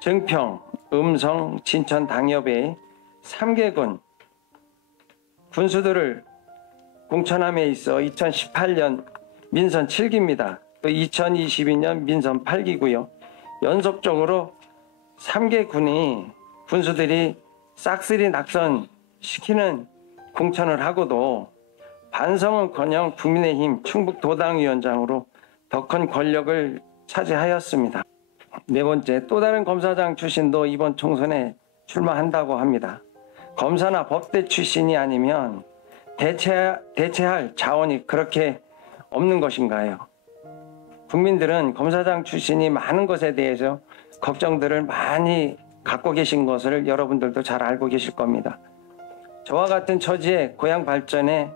증평, 음성, 진천 당협의 3개 군수들을 공천함에 있어 2018년 민선 7기입니다. 또 2022년 민선 8기고요. 연속적으로 3개 군수들이 싹쓸이 낙선시키는 공천을 하고도 반성은커녕 국민의힘 충북도당위원장으로 더 큰 권력을 차지하였습니다. 네 번째, 또 다른 검사장 출신도 이번 총선에 출마한다고 합니다. 검사나 법대 출신이 아니면 대체할 자원이 그렇게 없는 것인가요? 국민들은 검사장 출신이 많은 것에 대해서 걱정들을 많이 갖고 계신 것을 여러분들도 잘 알고 계실 겁니다. 저와 같은 처지의 고향 발전에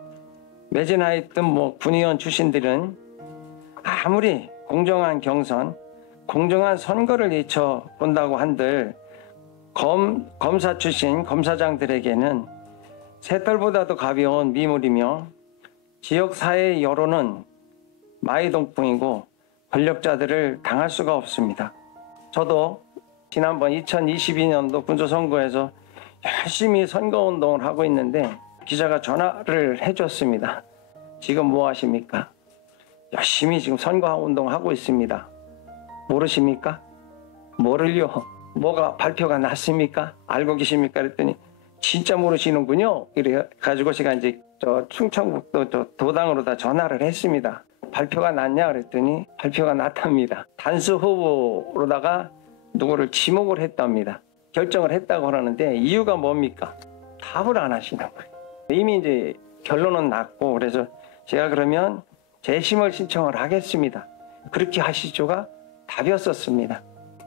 매진하였던 군의원 출신들은 아무리 공정한 경선, 공정한 선거를 외쳐본다고 한들 검사 출신 검사장들에게는 새털보다도 가벼운 미물이며 지역사회의 여론은 마이동풍이고 권력자들을 당할 수가 없습니다. 저도 지난번 2022년도 군소선거에서 열심히 선거운동을 하고 있는데 기자가 전화를 해줬습니다. 지금 뭐 하십니까? 열심히 지금 선거운동을 하고 있습니다. 모르십니까? 뭐를요? 뭐가 발표가 났습니까? 알고 계십니까? 그랬더니 진짜 모르시는군요. 이래 가지고 제가 이제 충청북도 도당으로 다 전화를 했습니다. 발표가 났냐 그랬더니 발표가 났답니다. 단수 후보로다가 누구를 지목을 했답니다. 결정을 했다고 하는데 이유가 뭡니까? 답을 안 하시는 거예요. 이미 이제 결론은 났고 그래서 제가 그러면 재심을 신청을 하겠습니다. 그렇게 하시죠가 답이었었습니다.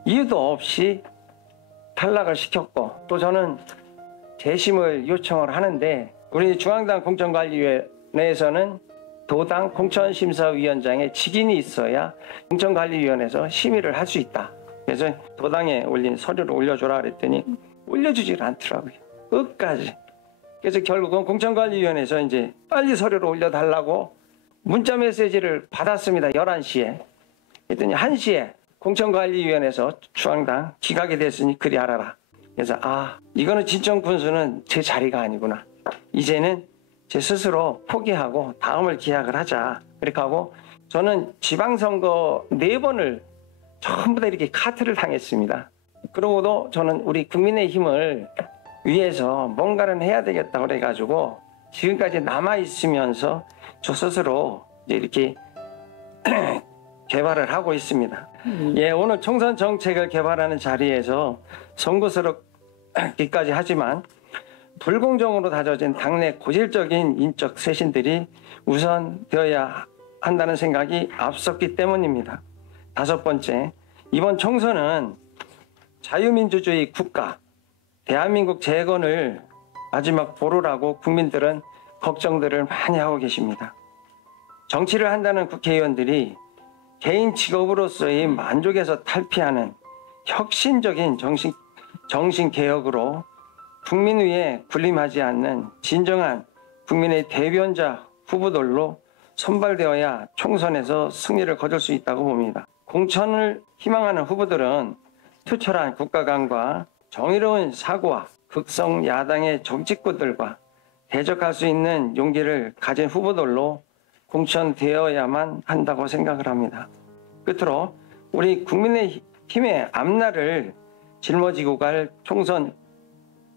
이유도 없이 탈락을 시켰고 또 저는 재심을 요청을 하는데 우리 중앙당 공천관리위원회에서는 도당 공천심사위원장의 직인이 있어야 공천관리위원회에서 심의를 할 수 있다. 그래서 도당에 올린 서류를 올려줘라 그랬더니 올려주질 않더라고요. 끝까지. 그래서 결국은 공천관리위원회에서 이제 빨리 서류를 올려달라고 문자 메시지를 받았습니다. 11시에. 그랬더니 1시에 공천관리위원회에서 중앙당 기각이 됐으니 그리 알아라. 그래서 이거는 진정 군수는 제 자리가 아니구나. 이제는 제 스스로 포기하고 다음을 기약을 하자. 그렇게 하고 저는 지방선거 4번을 전부 다 이렇게 카트를 당했습니다. 그러고도 저는 우리 국민의힘을 위해서 뭔가를 해야 되겠다고 그래가지고 지금까지 남아있으면서 저 스스로 이제 이렇게 개발을 하고 있습니다. 예, 오늘 총선 정책을 개발하는 자리에서 송구스럽기까지 하지만 불공정으로 다져진 당내 고질적인 인적 쇄신들이 우선되어야 한다는 생각이 앞섰기 때문입니다. 5번째, 이번 총선은 자유민주주의 국가, 대한민국 재건을 마지막 보루라고 국민들은 걱정들을 많이 하고 계십니다. 정치를 한다는 국회의원들이 개인 직업으로서의 만족에서 탈피하는 혁신적인 정신개혁으로 국민 위에 군림하지 않는 진정한 국민의 대변자 후보들로 선발되어야 총선에서 승리를 거둘 수 있다고 봅니다. 공천을 희망하는 후보들은 투철한 국가관과 정의로운 사고와 극성 야당의 정치꾼들과 대적할 수 있는 용기를 가진 후보들로 공천되어야만 한다고 생각을 합니다. 끝으로 우리 국민의힘의 앞날을 짊어지고 갈 총선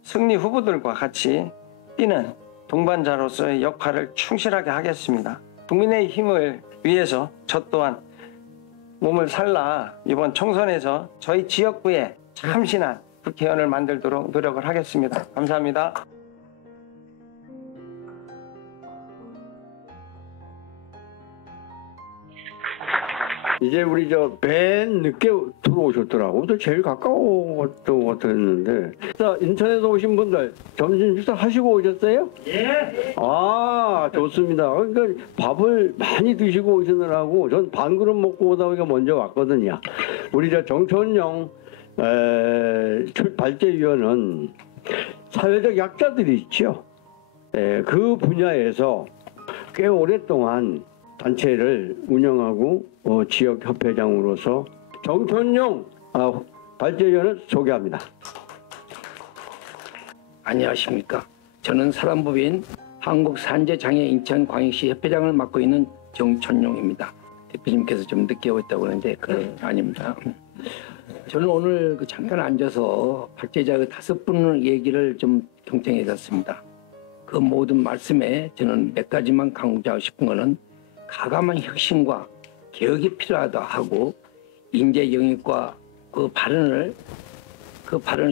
승리 후보들과 같이 뛰는 동반자로서의 역할을 충실하게 하겠습니다. 국민의힘을 위해서 저 또한 몸을 살라 이번 총선에서 저희 지역구에 참신한 국회의원을 만들도록 노력을 하겠습니다. 감사합니다. 이제 우리 맨 늦게 들어오셨더라고. 또 제일 가까웠던 것 같았는데. 자, 인천에서 오신 분들 점심 식사 하시고 오셨어요? 예. 아, 좋습니다. 그러니까 밥을 많이 드시고 오시느라고 전 반 그릇 먹고 오다 보니까 먼저 왔거든요. 우리 정천영 발제위원은 사회적 약자들이 있죠. 그 분야에서 꽤 오랫동안 단체를 운영하고 지역 협회장으로서 정천용 발제위원을 소개합니다. 안녕하십니까. 저는 사단법인 한국산재장애 인천광역시 협회장을 맡고 있는 정천용입니다. 대표님께서 좀 늦게 오셨다고 하는데 아닙니다. 저는 오늘 잠깐 앉아서 발제자 5분 얘기를 좀 경청해 줬습니다. 그 모든 말씀에 저는 몇 가지만 강조하고 싶은 거는 가감한 혁신과 개혁이 필요하다 하고 인재 영입과 그 발언을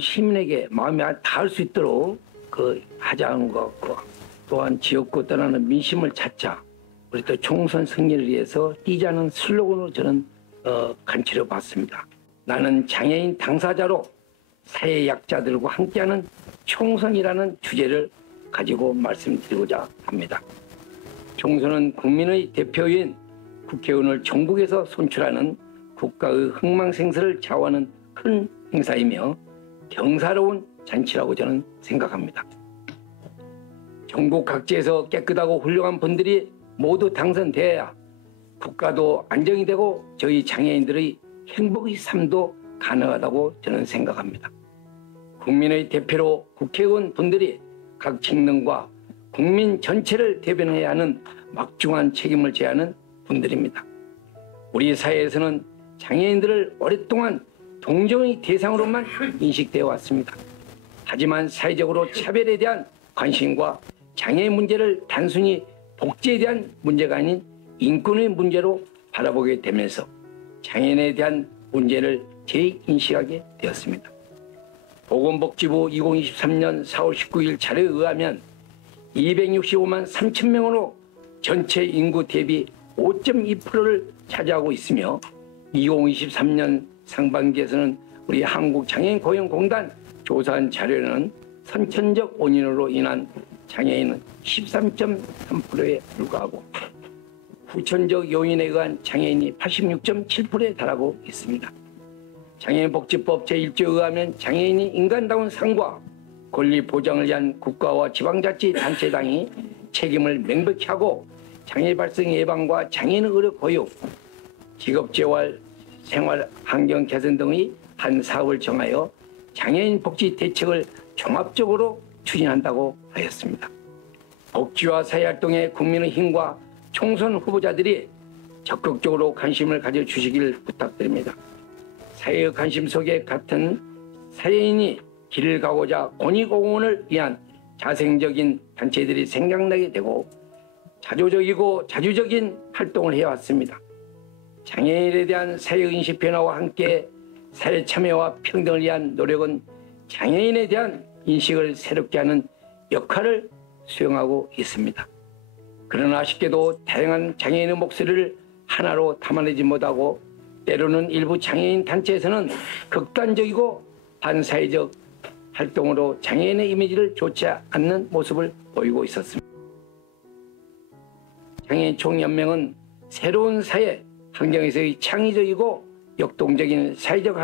시민에게 마음에 닿을 수 있도록 하자는 것과 또한 지역구 떠나는 민심을 찾자 우리 또 총선 승리를 위해서 뛰자는 슬로건으로 저는 간치려 봤습니다. 나는 장애인 당사자로 사회 약자들과 함께하는 총선이라는 주제를 가지고 말씀드리고자 합니다. 총선은 국민의 대표인 국회의원을 전국에서 선출하는 국가의 흥망생사를 좌우하는 큰 행사이며 경사로운 잔치라고 저는 생각합니다. 전국 각지에서 깨끗하고 훌륭한 분들이 모두 당선되어야 국가도 안정이 되고 저희 장애인들의 행복의 삶도 가능하다고 저는 생각합니다. 국민의 대표로 국회의원 분들이 각 직능과 국민 전체를 대변해야 하는 막중한 책임을 져야 하는 분들입니다. 우리 사회에서는 장애인들을 오랫동안 동정의 대상으로만 인식되어 왔습니다. 하지만 사회적으로 차별에 대한 관심과 장애 문제를 단순히 복지에 대한 문제가 아닌 인권의 문제로 바라보게 되면서 장애인에 대한 문제를 재인식하게 되었습니다. 보건복지부 2023년 4월 19일 자료에 의하면 265만 3천 명으로 전체 인구 대비 5.2%를 차지하고 있으며 2023년 상반기에서는 우리 한국장애인고용공단 조사한 자료에는 선천적 원인으로 인한 장애인은 13.3%에 불과하고 후천적 요인에 의한 장애인이 86.7%에 달하고 있습니다. 장애인복지법 제1조에 의하면 장애인이 인간다운 삶과 권리 보장을 위한 국가와 지방자치단체장이 책임을 명백히 하고 장애 발생 예방과 장애인 의료 교육, 직업재활, 생활 환경 개선 등의 한 사업을 정하여 장애인 복지 대책을 종합적으로 추진한다고 하였습니다. 복지와 사회활동에 국민의 힘과 총선 후보자들이 적극적으로 관심을 가져주시길 부탁드립니다. 사회의 관심 속에 같은 사회인이 길을 가고자 권익공헌을 위한 자생적인 단체들이 생각나게 되고 자조적이고 자주적인 활동을 해왔습니다. 장애인에 대한 사회인식 변화와 함께 사회 참여와 평등을 위한 노력은 장애인에 대한 인식을 새롭게 하는 역할을 수행하고 있습니다. 그러나 아쉽게도 다양한 장애인의 목소리를 하나로 담아내지 못하고 때로는 일부 장애인 단체에서는 극단적이고 반사회적 활동으로 장애인의 이미지를 좋지 않는 모습을 보이고 있었습니다. 장애인 총연맹은 새로운 사회 환경에서의 창의적이고 역동적인 사회적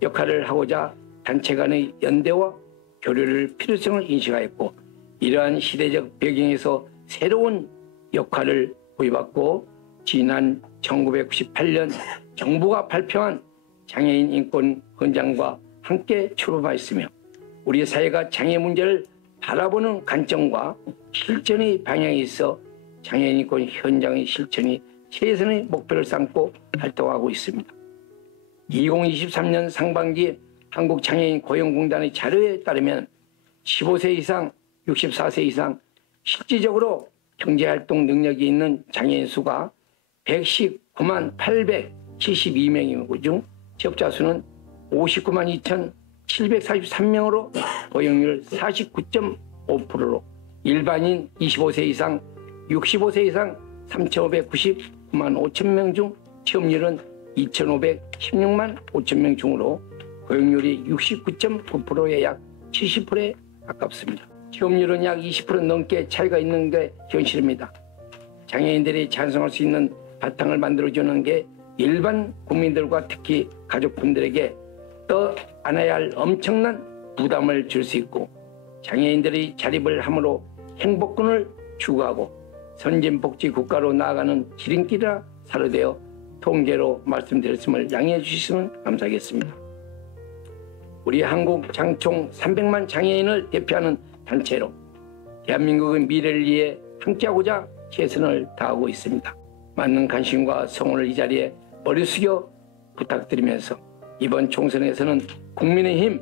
역할을 하고자 단체 간의 연대와 교류를 필요성을 인식하였고 이러한 시대적 배경에서 새로운 역할을 부여받고 지난 1998년 정부가 발표한 장애인 인권 헌장과 함께 출범하였으며 우리 사회가 장애 문제를 바라보는 관점과 실천의 방향에 있어 장애인 인권 현장의 실천이 최선의 목표를 삼고 활동하고 있습니다. 2023년 상반기 한국장애인 고용공단의 자료에 따르면 15세 이상, 64세 이상 실질적으로 경제활동 능력이 있는 장애인 수가 119만 872명이고 중 취업자 수는 59만 2,743명으로 고용률 49.5%로 일반인 25세 이상, 65세 이상 3,599만 5천 명 중 취업률은 2,516만 5천 명 중으로 고용률이 69.9%에 약 70%에 가깝습니다. 취업률은 약 20% 넘게 차이가 있는 게 현실입니다. 장애인들이 찬성할 수 있는 바탕을 만들어주는 게 일반 국민들과 특히 가족분들에게 떠 안아야 할 엄청난 부담을 줄 수 있고 장애인들이 자립을 함으로 행복군을 추구하고 선진복지 국가로 나아가는 지름길이라 사료되어 통계로 말씀드렸음을 양해해 주시면 감사하겠습니다. 우리 한국 장총 300만 장애인을 대표하는 단체로 대한민국의 미래를 위해 함께하고자 최선을 다하고 있습니다. 많은 관심과 성원을 이 자리에 머리 숙여 부탁드리면서 이번 총선에서는 국민의힘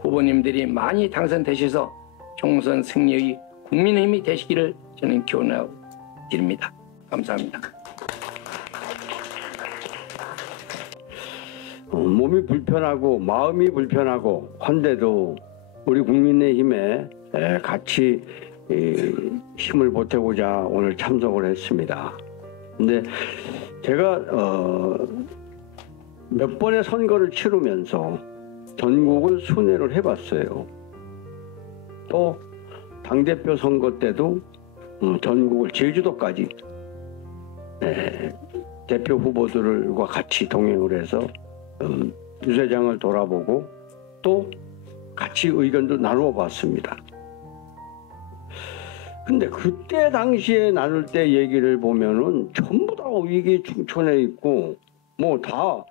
후보님들이 많이 당선되셔서 총선 승리의 국민의힘이 되시기를 저는 기원하고 드립니다. 감사합니다. 몸이 불편하고 마음이 불편하고 한데도 우리 국민의힘에 같이 힘을 보태고자 오늘 참석을 했습니다. 근데 제가 몇 번의 선거를 치르면서 전국을 순회를 해봤어요. 또 당대표 선거 때도 전국을 제주도까지 대표 후보들과 같이 동행을 해서 유세장을 돌아보고 또 같이 의견도 나누어 봤습니다. 근데 그때 당시에 나눌 때 얘기를 보면은 전부 다 위기충천에 있고 뭐 다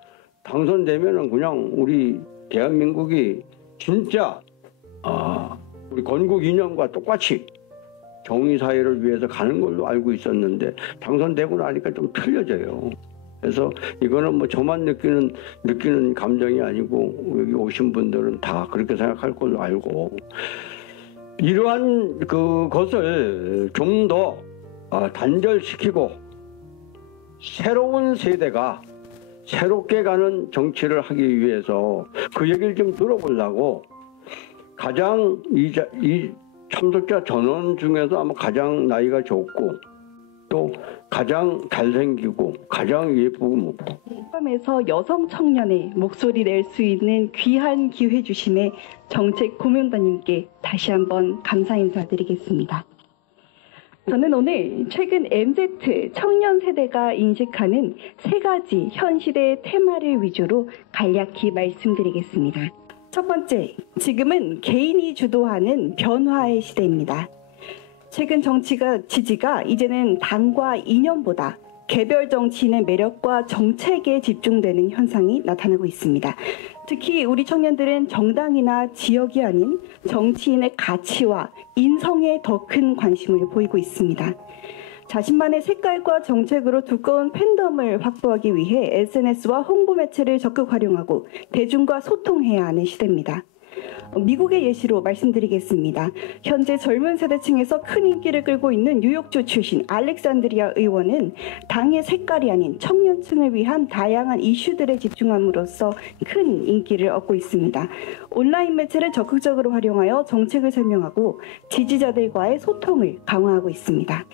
당선되면은 그냥 우리 대한민국이 진짜 우리 건국 이념과 똑같이 정의사회를 위해서 가는 걸로 알고 있었는데 당선되고 나니까 좀 틀려져요. 그래서 이거는 뭐 저만 느끼는 감정이 아니고 여기 오신 분들은 다 그렇게 생각할 걸로 알고 이러한 그것을 좀 더 단절시키고 새로운 세대가 새롭게 가는 정치를 하기 위해서 그 얘기를 좀 들어보려고 가장 이 참석자 전원 중에서 아마 가장 나이가 적고 또 가장 잘생기고 가장 예쁘고 포함해서 여성 청년의 목소리 낼 수 있는 귀한 기회 주심에 정책 고문단님께 다시 한번 감사 인사드리겠습니다. 저는 오늘 최근 MZ 청년 세대가 인식하는 세 가지 현 시대의 테마를 위주로 간략히 말씀드리겠습니다. 첫 번째, 지금은 개인이 주도하는 변화의 시대입니다. 최근 지지가 이제는 당과 이념보다 개별 정치인의 매력과 정책에 집중되는 현상이 나타나고 있습니다. 특히 우리 청년들은 정당이나 지역이 아닌 정치인의 가치와 인성에 더 큰 관심을 보이고 있습니다. 자신만의 색깔과 정책으로 두꺼운 팬덤을 확보하기 위해 SNS와 홍보 매체를 적극 활용하고 대중과 소통해야 하는 시대입니다. 미국의 예시로 말씀드리겠습니다. 현재 젊은 세대층에서 큰 인기를 끌고 있는 뉴욕주 출신 알렉산드리아 의원은 당의 색깔이 아닌 청년층을 위한 다양한 이슈들에 집중함으로써 큰 인기를 얻고 있습니다. 온라인 매체를 적극적으로 활용하여 정책을 설명하고 지지자들과의 소통을 강화하고 있습니다.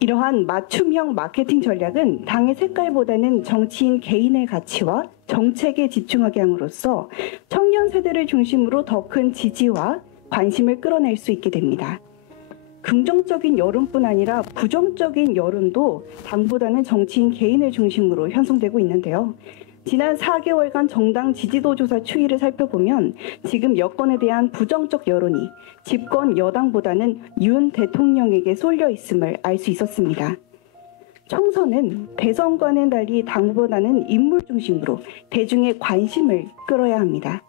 이러한 맞춤형 마케팅 전략은 당의 색깔보다는 정치인 개인의 가치와 정책에 집중하게 함으로써 청년 세대를 중심으로 더 큰 지지와 관심을 끌어낼 수 있게 됩니다. 긍정적인 여론뿐 아니라 부정적인 여론도 당보다는 정치인 개인을 중심으로 형성되고 있는데요. 지난 4개월간 정당 지지도 조사 추이를 살펴보면 지금 여권에 대한 부정적 여론이 집권 여당보다는 윤 대통령에게 쏠려 있음을 알 수 있었습니다. 총선은 대선과는 달리 당보다는 인물 중심으로 대중의 관심을 끌어야 합니다.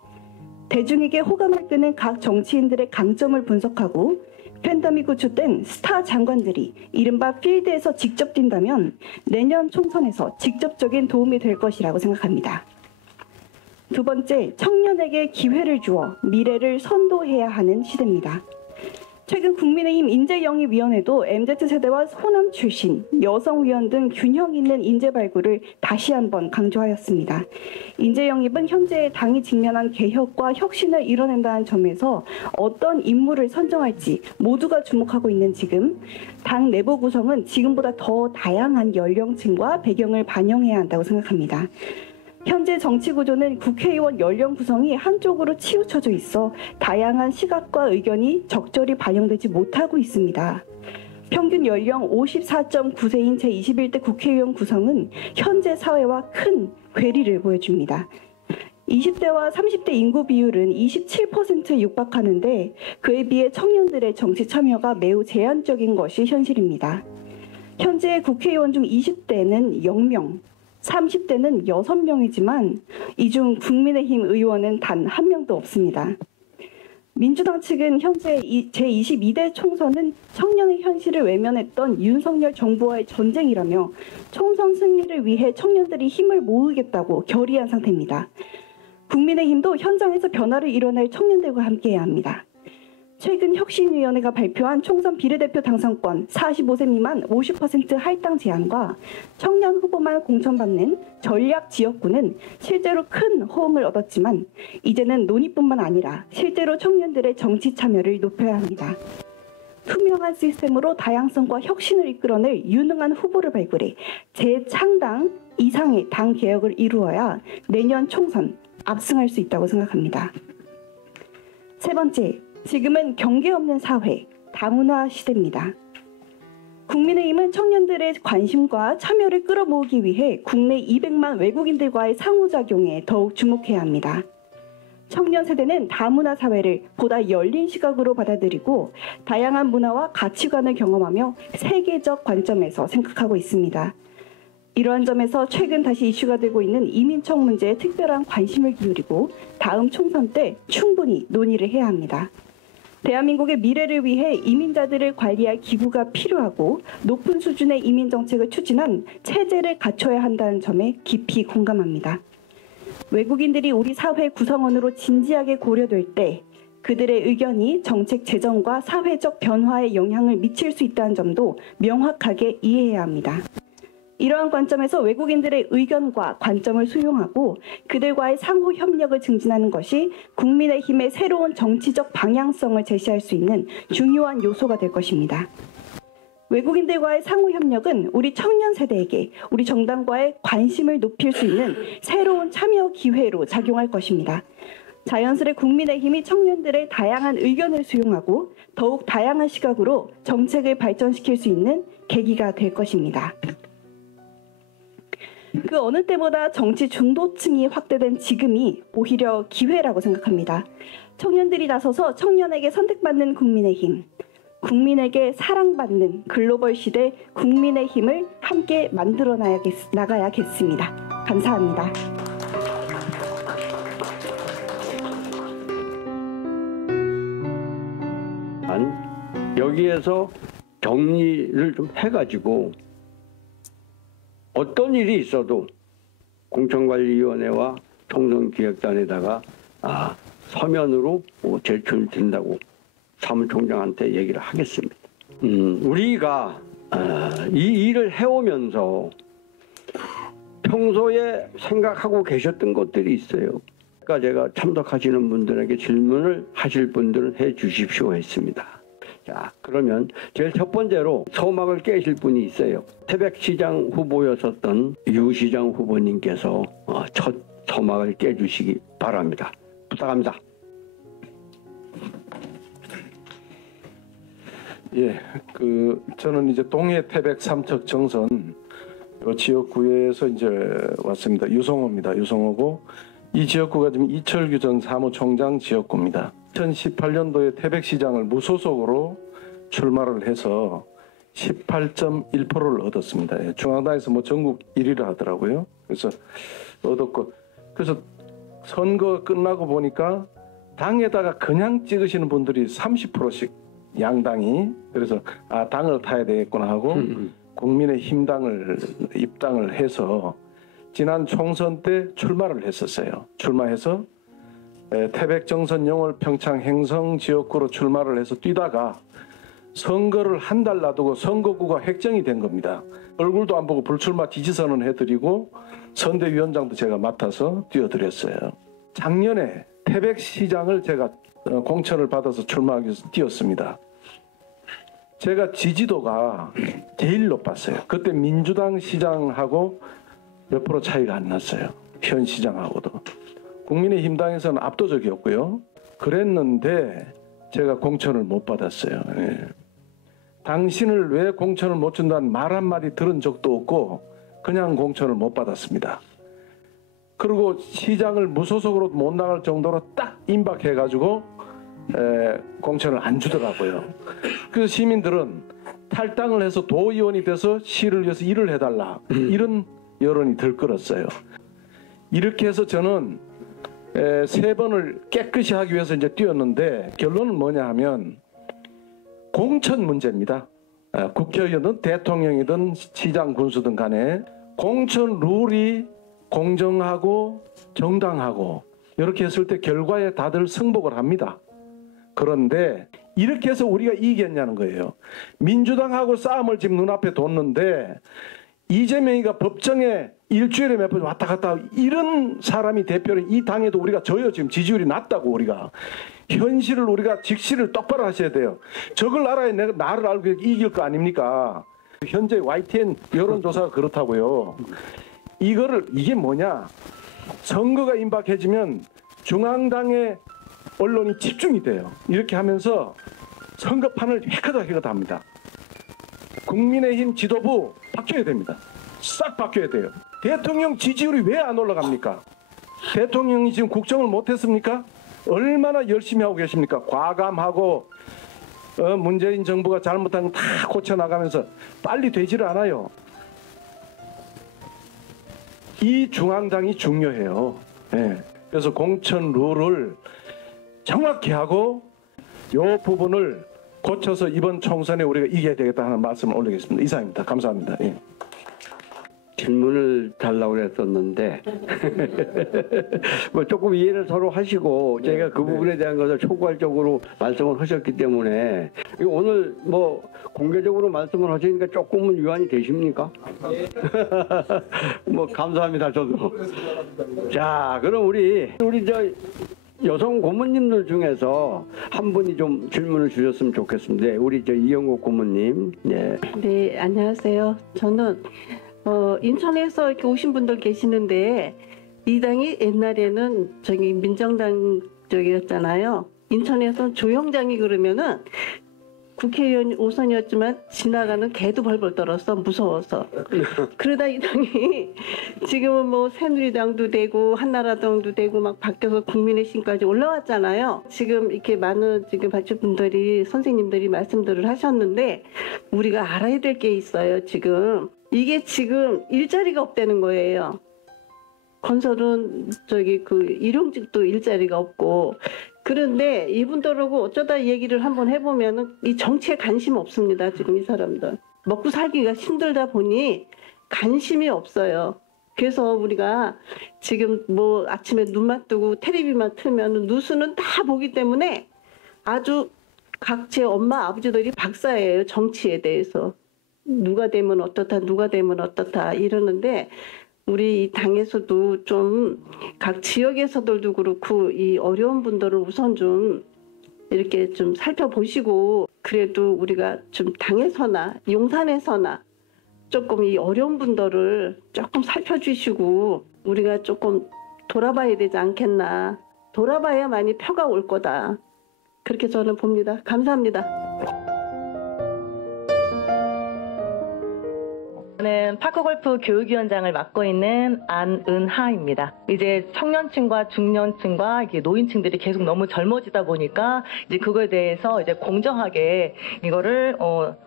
대중에게 호감을 끄는 각 정치인들의 강점을 분석하고 팬덤이 구축된 스타 장관들이 이른바 필드에서 직접 뛴다면 내년 총선에서 직접적인 도움이 될 것이라고 생각합니다. 두 번째, 청년에게 기회를 주어 미래를 선도해야 하는 시대입니다. 최근 국민의힘 인재영입위원회도 MZ세대와 호남 출신, 여성위원 등 균형 있는 인재 발굴을 다시 한번 강조하였습니다. 인재영입은 현재 당이 직면한 개혁과 혁신을 이뤄낸다는 점에서 어떤 인물을 선정할지 모두가 주목하고 있는 지금, 당 내부 구성은 지금보다 더 다양한 연령층과 배경을 반영해야 한다고 생각합니다. 현재 정치 구조는 국회의원 연령 구성이 한쪽으로 치우쳐져 있어 다양한 시각과 의견이 적절히 반영되지 못하고 있습니다. 평균 연령 54.9세인 제21대 국회의원 구성은 현재 사회와 큰 괴리를 보여줍니다. 20대와 30대 인구 비율은 27%에 육박하는데 그에 비해 청년들의 정치 참여가 매우 제한적인 것이 현실입니다. 현재 국회의원 중 20대는 0명, 30대는 6명이지만 이 중 국민의힘 의원은 단 한 명도 없습니다. 민주당 측은 현재 제22대 총선은 청년의 현실을 외면했던 윤석열 정부와의 전쟁이라며 총선 승리를 위해 청년들이 힘을 모으겠다고 결의한 상태입니다. 국민의힘도 현장에서 변화를 이뤄낼 청년들과 함께해야 합니다. 최근 혁신위원회가 발표한 총선 비례대표 당선권 45세 미만 50% 할당 제한과 청년 후보만 공천받는 전략 지역구는 실제로 큰 호응을 얻었지만 이제는 논의뿐만 아니라 실제로 청년들의 정치 참여를 높여야 합니다. 투명한 시스템으로 다양성과 혁신을 이끌어낼 유능한 후보를 발굴해 재창당 이상의 당 개혁을 이루어야 내년 총선 압승할 수 있다고 생각합니다. 세 번째, 지금은 경계 없는 사회, 다문화 시대입니다. 국민의힘은 청년들의 관심과 참여를 끌어모으기 위해 국내 200만 외국인들과의 상호작용에 더욱 주목해야 합니다. 청년 세대는 다문화 사회를 보다 열린 시각으로 받아들이고 다양한 문화와 가치관을 경험하며 세계적 관점에서 생각하고 있습니다. 이러한 점에서 최근 다시 이슈가 되고 있는 이민청 문제에 특별한 관심을 기울이고 다음 총선 때 충분히 논의를 해야 합니다. 대한민국의 미래를 위해 이민자들을 관리할 기구가 필요하고 높은 수준의 이민 정책을 추진한 체제를 갖춰야 한다는 점에 깊이 공감합니다. 외국인들이 우리 사회 구성원으로 진지하게 고려될 때 그들의 의견이 정책 제정과 사회적 변화에 영향을 미칠 수 있다는 점도 명확하게 이해해야 합니다. 이러한 관점에서 외국인들의 의견과 관점을 수용하고 그들과의 상호 협력을 증진하는 것이 국민의힘의 새로운 정치적 방향성을 제시할 수 있는 중요한 요소가 될 것입니다. 외국인들과의 상호 협력은 우리 청년 세대에게 우리 정당과의 관심을 높일 수 있는 새로운 참여 기회로 작용할 것입니다. 자연스레 국민의힘이 청년들의 다양한 의견을 수용하고 더욱 다양한 시각으로 정책을 발전시킬 수 있는 계기가 될 것입니다. 그 어느 때보다 정치 중도층이 확대된 지금이 오히려 기회라고 생각합니다. 청년들이 나서서 청년에게 선택받는 국민의힘, 국민에게 사랑받는 글로벌 시대 국민의힘을 함께 만들어 나가야겠습니다. 감사합니다. 여기에서 정리를 좀 해가지고 어떤 일이 있어도 공천관리위원회와 총선기획단에다가 서면으로 제출된다고 사무총장한테 얘기를 하겠습니다. 우리가 이 일을 해오면서 평소에 생각하고 계셨던 것들이 있어요. 그러니까 제가 참석하시는 분들에게 질문을 하실 분들은 해 주십시오 했습니다. 자, 그러면 제일 첫 번째로 서막을 깨실 분이 있어요. 태백시장 후보였었던 유 시장 후보님께서 첫 서막을 깨주시기 바랍니다. 부탁합니다. 예, 저는 이제 동해 태백 삼척 정선 요 지역구에서 이제 왔습니다. 유성호입니다. 유성호고 이 지역구가 지금 이철규 전 사무총장 지역구입니다. 2018년도에 태백시장을 무소속으로 출마를 해서 18.1%를 얻었습니다. 예, 중앙당에서 뭐 전국 1위를 하더라고요. 그래서 얻었고, 그래서 선거 끝나고 보니까 당에다가 그냥 찍으시는 분들이 30%씩 양당이, 그래서 당을 타야 되겠구나 하고 국민의힘 당을 입당을 해서 지난 총선 때 출마를 했었어요. 출마해서 태백정선 영월 평창 행성 지역구로 출마를 해서 뛰다가 선거를 한 달 놔두고 선거구가 획정이 된 겁니다. 얼굴도 안 보고 불출마 지지선언 해드리고 선대위원장도 제가 맡아서 뛰어드렸어요. 작년에 태백시장을 제가 공천을 받아서 출마하기 위해서 뛰었습니다. 제가 지지도가 제일 높았어요. 그때 민주당 시장하고 몇 프로 차이가 안 났어요. 현 시장하고도. 국민의힘당에서는 압도적이었고요. 그랬는데 제가 공천을 못 받았어요. 예. 당신을 왜 공천을 못 준다는 말 한마디 들은 적도 없고 그냥 공천을 못 받았습니다. 그리고 시장을 무소속으로 못 나갈 정도로 딱 임박해가지고 공천을 안 주더라고요. 그래서 시민들은 탈당을 해서 도의원이 돼서 시를 위해서 일을 해달라 이런 여론이 들끓었어요. 이렇게 해서 저는 3번을 깨끗이 하기 위해서 이제 뛰었는데 결론은 뭐냐 하면 공천 문제입니다. 국회의원이든 대통령이든 시장 군수든 간에 공천 룰이 공정하고 정당하고 이렇게 했을 때 결과에 다들 승복을 합니다. 그런데 이렇게 해서 우리가 이기겠냐는 거예요. 민주당하고 싸움을 지금 눈앞에 뒀는데 이재명이가 법정에 일주일에 몇 번 왔다 갔다 이런 사람이 대표는 이 당에도 우리가 져요. 지금 지지율이 낮다고. 우리가 현실을 우리가 직시를 똑바로 하셔야 돼요. 적을 알아야 내가 나를 알고 이길 거 아닙니까? 현재 YTN 여론조사가 그렇다고요. 이게 뭐냐, 선거가 임박해지면 중앙당의 언론이 집중이 돼요. 이렇게 하면서 선거판을 획가닥합니다. 국민의힘 지도부 바뀌어야 됩니다. 싹 바뀌어야 돼요. 대통령 지지율이 왜 안 올라갑니까? 대통령이 지금 국정을 못했습니까? 얼마나 열심히 하고 계십니까? 과감하고 문재인 정부가 잘못한 거 다 고쳐나가면서 빨리 되지를 않아요. 이 중앙당이 중요해요. 네. 그래서 공천 룰을 정확히 하고 이 부분을 고쳐서 이번 총선에 우리가 이겨야 되겠다 하는 말씀을 올리겠습니다. 이상입니다. 감사합니다. 예. 질문을 달라고 그랬었는데 뭐 조금 이해를 서로 하시고 제가 그 부분에 대한 것을 초괄적으로 말씀을 하셨기 때문에 오늘 뭐 공개적으로 말씀을 하시니까 조금은 위안이 되십니까? 뭐 감사합니다. 저도. 자, 그럼 우리 저 여성 고문님들 중에서 한 분이 좀 질문을 주셨으면 좋겠습니다. 우리 저 이영국 고문님. 네. 네, 안녕하세요. 저는 인천에서 이렇게 오신 분들 계시는데 이 당이 옛날에는 저기 민정당 쪽이었잖아요. 인천에서 조영장이 그러면은 국회의원 5선이었지만 지나가는 개도 벌벌 떨었어. 무서워서. 그러다 이 당이 지금은 뭐 새누리당도 되고 한나라당도 되고 막 바뀌어서 국민의힘까지 올라왔잖아요. 지금 이렇게 많은 지금 발주분들이 선생님들이 말씀들을 하셨는데 우리가 알아야 될 게 있어요. 지금 이게 지금 일자리가 없다는 거예요. 건설은 저기 그 일용직도 일자리가 없고 그런데 이분들하고 어쩌다 얘기를 한번 해보면은 이 정치에 관심 없습니다. 지금 이 사람들 먹고 살기가 힘들다 보니 관심이 없어요. 그래서 우리가 지금 뭐 아침에 눈만 뜨고 텔레비만 틀면 뉴스는 다 보기 때문에 아주 각제 엄마 아버지들이 박사예요. 정치에 대해서 누가 되면 어떻다 누가 되면 어떻다 이러는데 우리 이 당에서도 좀 각 지역에서들도 그렇고 이 어려운 분들을 우선 좀 이렇게 좀 살펴보시고 그래도 우리가 좀 당에서나 용산에서나 조금 이 어려운 분들을 조금 살펴주시고 우리가 조금 돌아봐야 되지 않겠나. 돌아봐야만이 표가 올 거다. 그렇게 저는 봅니다. 감사합니다. 저는 파크골프 교육위원장을 맡고 있는 안은하입니다. 이제 청년층과 중년층과 이게 노인층들이 계속 너무 젊어지다 보니까 이제 그거에 대해서 이제 공정하게 이거를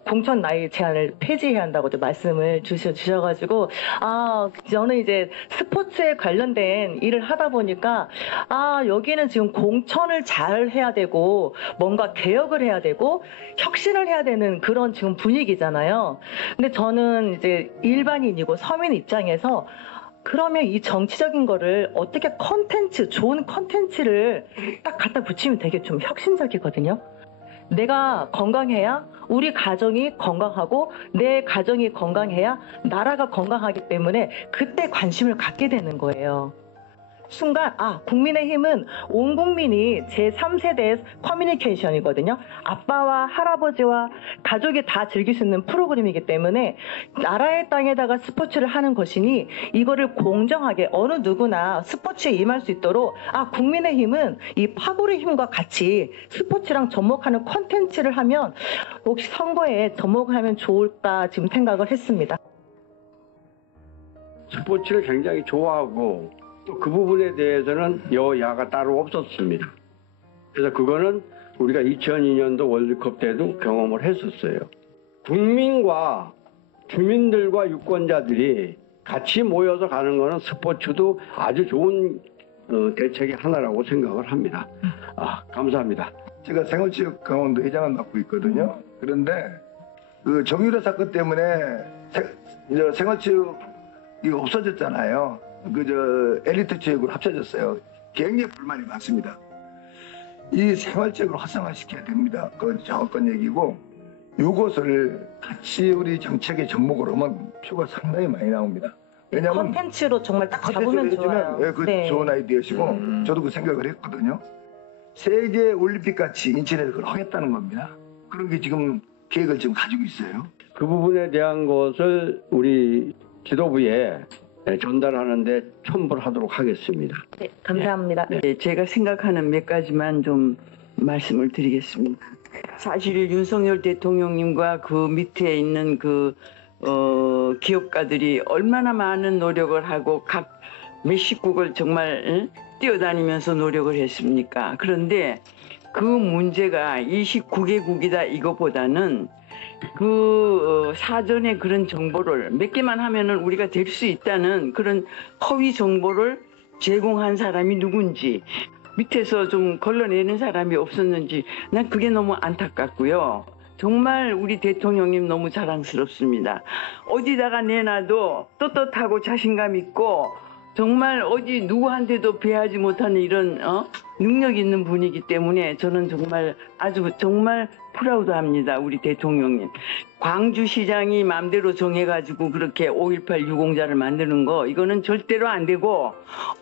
공천 나이 제한을 폐지해야 한다고 말씀을 주셔가지고 저는 이제 스포츠에 관련된 일을 하다 보니까 여기는 지금 공천을 잘 해야 되고 뭔가 개혁을 해야 되고 혁신을 해야 되는 그런 지금 분위기잖아요. 근데 저는 이제 일반인이고 서민 입장에서 그러면 이 정치적인 거를 어떻게 좋은 컨텐츠를 딱 갖다 붙이면 되게 좀 혁신적이거든요. 내가 건강해야 우리 가정이 건강하고 내 가정이 건강해야 나라가 건강하기 때문에 그때 관심을 갖게 되는 거예요. 순간 국민의힘은 온 국민이 제3세대 커뮤니케이션이거든요. 아빠와 할아버지와 가족이 다 즐길 수 있는 프로그램이기 때문에 나라의 땅에다가 스포츠를 하는 것이니 이거를 공정하게 어느 누구나 스포츠에 임할 수 있도록 국민의힘은 이 파고의 힘과 같이 스포츠랑 접목하는 콘텐츠를 하면 혹시 선거에 접목을 하면 좋을까 지금 생각을 했습니다. 스포츠를 굉장히 좋아하고 또 그 부분에 대해서는 여야가 따로 없었습니다. 그래서 그거는 우리가 2002년도 월드컵 때도 경험을 했었어요. 국민과 주민들과 유권자들이 같이 모여서 가는 거는 스포츠도 아주 좋은 대책의 하나라고 생각을 합니다. 감사합니다. 제가 생활체육강원도 회장을 맡고 있거든요. 그런데 그 정유라 사건 때문에 생활체육이 없어졌잖아요. 엘리트 체육으로 합쳐졌어요. 굉장히 불만이 많습니다. 이 생활체육을 활성화시켜야 됩니다. 그건 정확한 얘기고, 이것을 같이 우리 정책에 접목을 하면 표가 상당히 많이 나옵니다. 왜냐하면 콘텐츠로 정말 딱 잡으면 좋아요. 그 좋은 아이디어시고 저도 그 생각을 했거든요. 세계 올림픽 같이 인천에서 그걸 하겠다는 겁니다. 그런 게 지금 계획을 지금 가지고 있어요. 그 부분에 대한 것을 우리 지도부에 전달하는데 첨부를 하도록 하겠습니다. 네, 감사합니다. 네, 제가 생각하는 몇 가지만 좀 말씀을 드리겠습니다. 사실 윤석열 대통령님과 그 밑에 있는 기업가들이 얼마나 많은 노력을 하고 각 몇십국을 정말 뛰어다니면서 노력을 했습니까? 그런데 그 문제가 29개국이다 이거보다는 사전에 그런 정보를 몇 개만 하면은 우리가 될 수 있다는 그런 허위 정보를 제공한 사람이 누군지 밑에서 좀 걸러내는 사람이 없었는지 난 그게 너무 안타깝고요. 정말 우리 대통령님 너무 자랑스럽습니다. 어디다가 내놔도 떳떳하고 자신감 있고 정말 어디 누구한테도 배하지 못하는 이런 능력 있는 분이기 때문에 저는 정말 프라우드합니다. 우리 대통령님. 광주시장이 마음대로 정해가지고 그렇게 5.18 유공자를 만드는 거 이거는 절대로 안 되고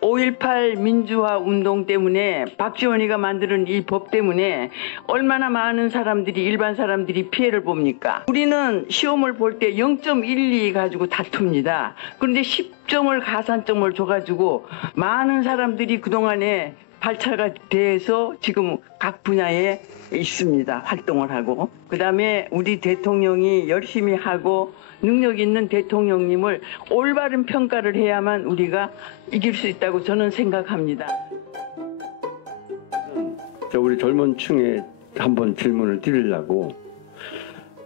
5.18 민주화 운동 때문에 박지원이가 만드는 이 법 때문에 얼마나 많은 사람들이 일반 사람들이 피해를 봅니까? 우리는 시험을 볼 때 0.12 가지고 다툽니다. 그런데 10점을 가산점을 줘가지고 많은 사람들이 그동안에 발차가 돼서 지금 각 분야에 있습니다. 활동을 하고. 그 다음에 우리 대통령이 열심히 하고 능력 있는 대통령님을 올바른 평가를 해야만 우리가 이길 수 있다고 저는 생각합니다. 우리 젊은 층에 한번 질문을 드리려고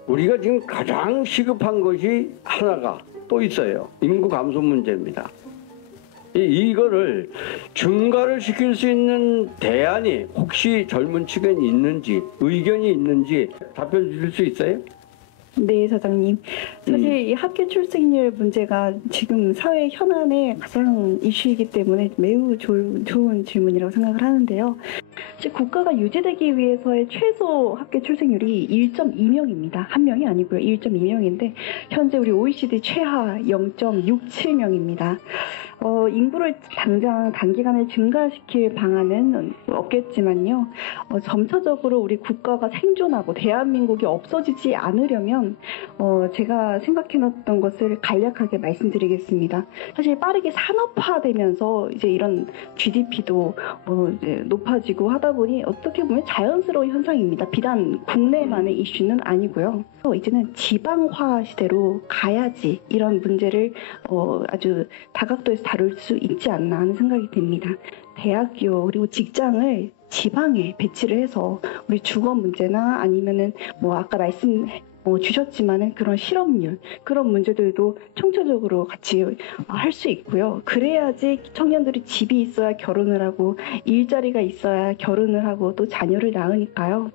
우리가 지금 가장 시급한 것이 하나가 또 있어요. 인구 감소 문제입니다. 이거를 증가를 시킬 수 있는 대안이 혹시 젊은 층에 있는지 의견이 있는지 답변 주실 수 있어요? 네, 사장님. 사실 이 학교 출생률 문제가 지금 사회 현안의 가장 이슈이기 때문에 매우 좋은 질문이라고 생각을 하는데요. 국가가 유지되기 위해서의 최소 학교 출생률이 1.2명입니다. 한 명이 아니고요. 1.2명인데 현재 우리 OECD 최하 0.67명입니다. 인구를 단기간에 증가시킬 방안은 없겠지만요. 점차적으로 우리 국가가 생존하고 대한민국이 없어지지 않으려면 제가 생각해놨던 것을 간략하게 말씀드리겠습니다. 사실 빠르게 산업화되면서 이제 이런 GDP도 이제 높아지고 하다 보니 어떻게 보면 자연스러운 현상입니다. 비단 국내만의 이슈는 아니고요. 이제는 지방화 시대로 가야지 이런 문제를 아주 다각도에서 다룰 수 있지 않나 하는 생각이 듭니다. 대학교 그리고 직장을 지방에 배치를 해서 우리 주거 문제나 아니면은 아까 말씀 주셨지만은 그런 실업률 그런 문제들도 총체적으로 같이 할 수 있고요. 그래야지 청년들이 집이 있어야 결혼을 하고 일자리가 있어야 결혼을 하고 또 자녀를 낳으니까요.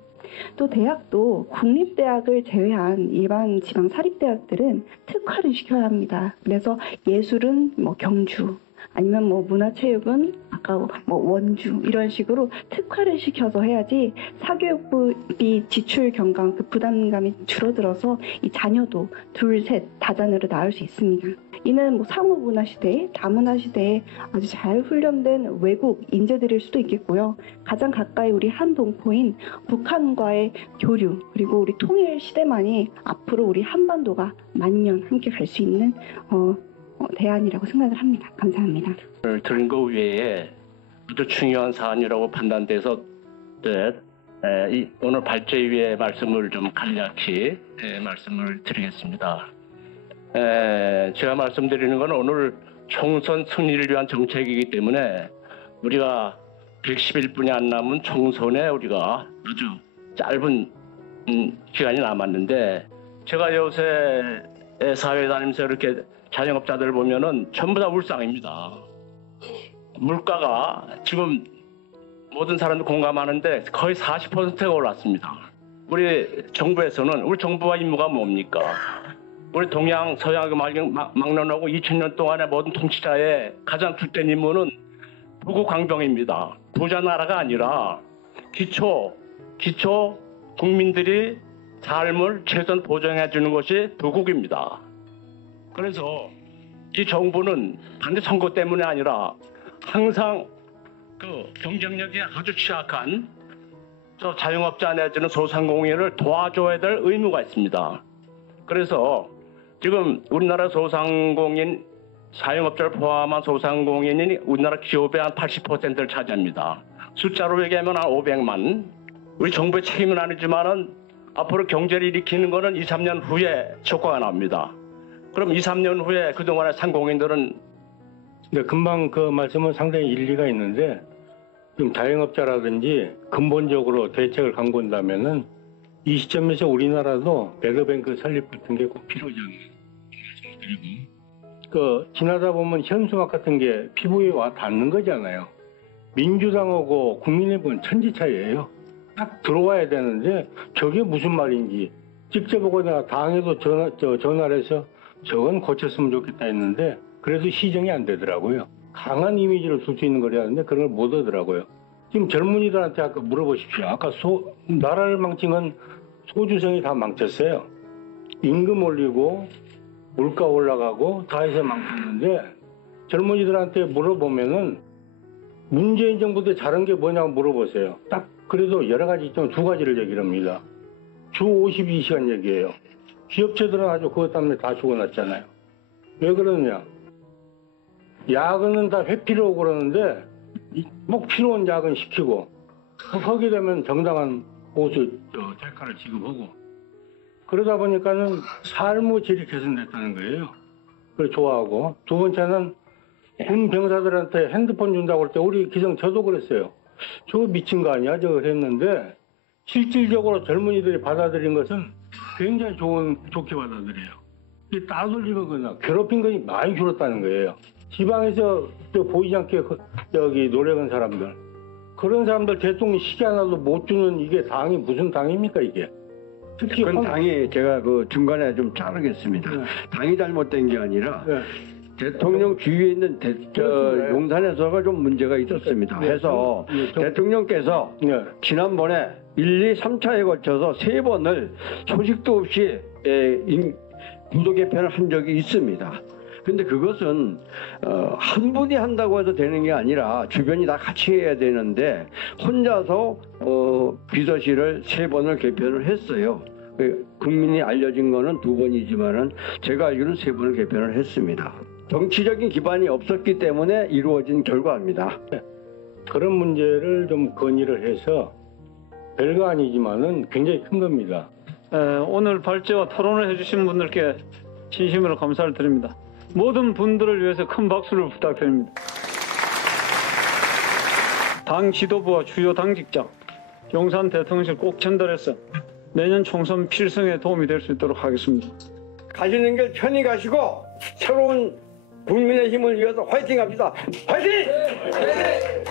또 대학도 국립대학을 제외한 일반 지방 사립대학들은 특화를 시켜야 합니다. 그래서 예술은 뭐 경주, 아니면 뭐 문화체육은 아까 뭐 원주 이런 식으로 특화를 시켜서 해야지 사교육비 지출 경감 그 부담감이 줄어들어서 이 자녀도 둘, 셋 다자녀를 낳을 수 있습니다. 이는 뭐 상호문화 시대에 다문화 시대에 아주 잘 훈련된 외국 인재들일 수도 있겠고요. 가장 가까이 우리 한 동포인 북한과의 교류 그리고 우리 통일 시대만이 앞으로 우리 한반도가 만년 함께 갈 수 있는 대안이라고 생각을 합니다. 감사합니다. 들은 거 외에 아주 중요한 사안이라고 판단돼서 오늘 발제위의 말씀을 좀 간략히 말씀을 드리겠습니다. 제가 말씀드리는 건 오늘 총선 승리를 위한 정책이기 때문에 우리가 110일뿐이 안 남은 총선에 우리가 아주 짧은 기간이 남았는데 제가 요새 사회 다니면서 이렇게 자영업자들 보면은 전부 다 울상입니다. 물가가 지금 모든 사람들 공감하는데 거의 40%가 올랐습니다. 우리 정부에서는 우리 정부와 임무가 뭡니까? 우리 동양 서양을 막론하고 2000년 동안의 모든 통치자의 가장 주된 임무는 부국 강병입니다. 부자 나라가 아니라 기초 국민들이 삶을 최선 보장해 주는 것이 부국입니다. 그래서 이 정부는 반드시 선거 때문에 아니라 항상 그 경쟁력이 아주 취약한 저 자영업자 내지는 소상공인을 도와줘야 될 의무가 있습니다. 그래서 지금 우리나라 소상공인 자영업자를 포함한 소상공인이 우리나라 기업의 한 80%를 차지합니다. 숫자로 얘기하면 한 500만. 우리 정부의 책임은 아니지만은 앞으로 경제를 일으키는 거는 2, 3년 후에 효과가 납니다. 그럼 2, 3년 후에 그동안의 상공인들은 네, 금방 그 말씀은 상당히 일리가 있는데 지금 자영업자라든지 근본적으로 대책을 강구한다면은 이 시점에서 우리나라도 배드뱅크 설립 같은 게 꼭 필요하지 않나 말씀드리고 그 지나다 보면 현수막 같은 게 피부에 와 닿는 거잖아요. 민주당하고 국민의힘은 천지 차이예요. 딱 들어와야 되는데 저게 무슨 말인지 직접 보고 내가 당에도 전화를 해서 저건 고쳤으면 좋겠다 했는데 그래도 시정이 안 되더라고요. 강한 이미지를 줄 수 있는 거라는데 그런 걸 못 하더라고요. 지금 젊은이들한테 아까 물어보십시오. 아까 나라를 망친 건 소주성이 다 망쳤어요. 임금 올리고 물가 올라가고 다 해서 망쳤는데 젊은이들한테 물어보면은 문재인 정부 때 잘한 게 뭐냐고 물어보세요. 딱 그래도 여러 가지 있지만 두 가지를 얘기를 합니다. 주 52시간 얘기해요. 기업체들은 아주 그것 때문에 다 죽어났잖아요. 왜 그러느냐? 야근은 다 회피로 그러는데 뭐 필요한 야근 시키고 하게 되면 정당한 보수 대가를 지급하고 그러다 보니까는 삶의 질이 개선됐다는 거예요. 그걸 좋아하고 두 번째는 군 병사들한테 핸드폰 준다고 할 때 우리 기성 저도 그랬어요. 저거 미친 거 아니야? 저거 그랬는데 실질적으로 젊은이들이 받아들인 것은 굉장히 좋게 받아들여요. 따돌리면 그냥 괴롭힌 것이 많이 줄었다는 거예요. 지방에서 보이지 않게 여기 노력한 사람들 그런 사람들 대통령 시기 하나도 못 주는 이게 당이 무슨 당입니까 이게? 특히 그건 당이 제가 그 중간에 좀 자르겠습니다. 네. 당이 잘못된 게 아니라 네. 대통령 주위에 있는 용산에서가 좀 문제가 있었습니다. 해서 대통령께서 지난번에 1, 2, 3차에 걸쳐서 3번을 소식도 없이 구도 개편을 한 적이 있습니다. 근데 그것은 한 분이 한다고 해도 되는 게 아니라 주변이 다 같이 해야 되는데 혼자서 비서실을 3번을 개편을 했어요. 국민이 알려진 거는 2번이지만은 제가 알기로는 3번을 개편을 했습니다. 정치적인 기반이 없었기 때문에 이루어진 결과입니다. 그런 문제를 좀 건의를 해서 별거 아니지만은 굉장히 큰 겁니다. 오늘 발제와 토론을 해주신 분들께 진심으로 감사를 드립니다. 모든 분들을 위해서 큰 박수를 부탁드립니다. 당 지도부와 주요 당직자, 용산 대통령실 꼭 전달해서 내년 총선 필승에 도움이 될 수 있도록 하겠습니다. 가시는 길 편히 가시고 새로운 국민의 힘을 위해서 화이팅 합시다. 화이팅! 네.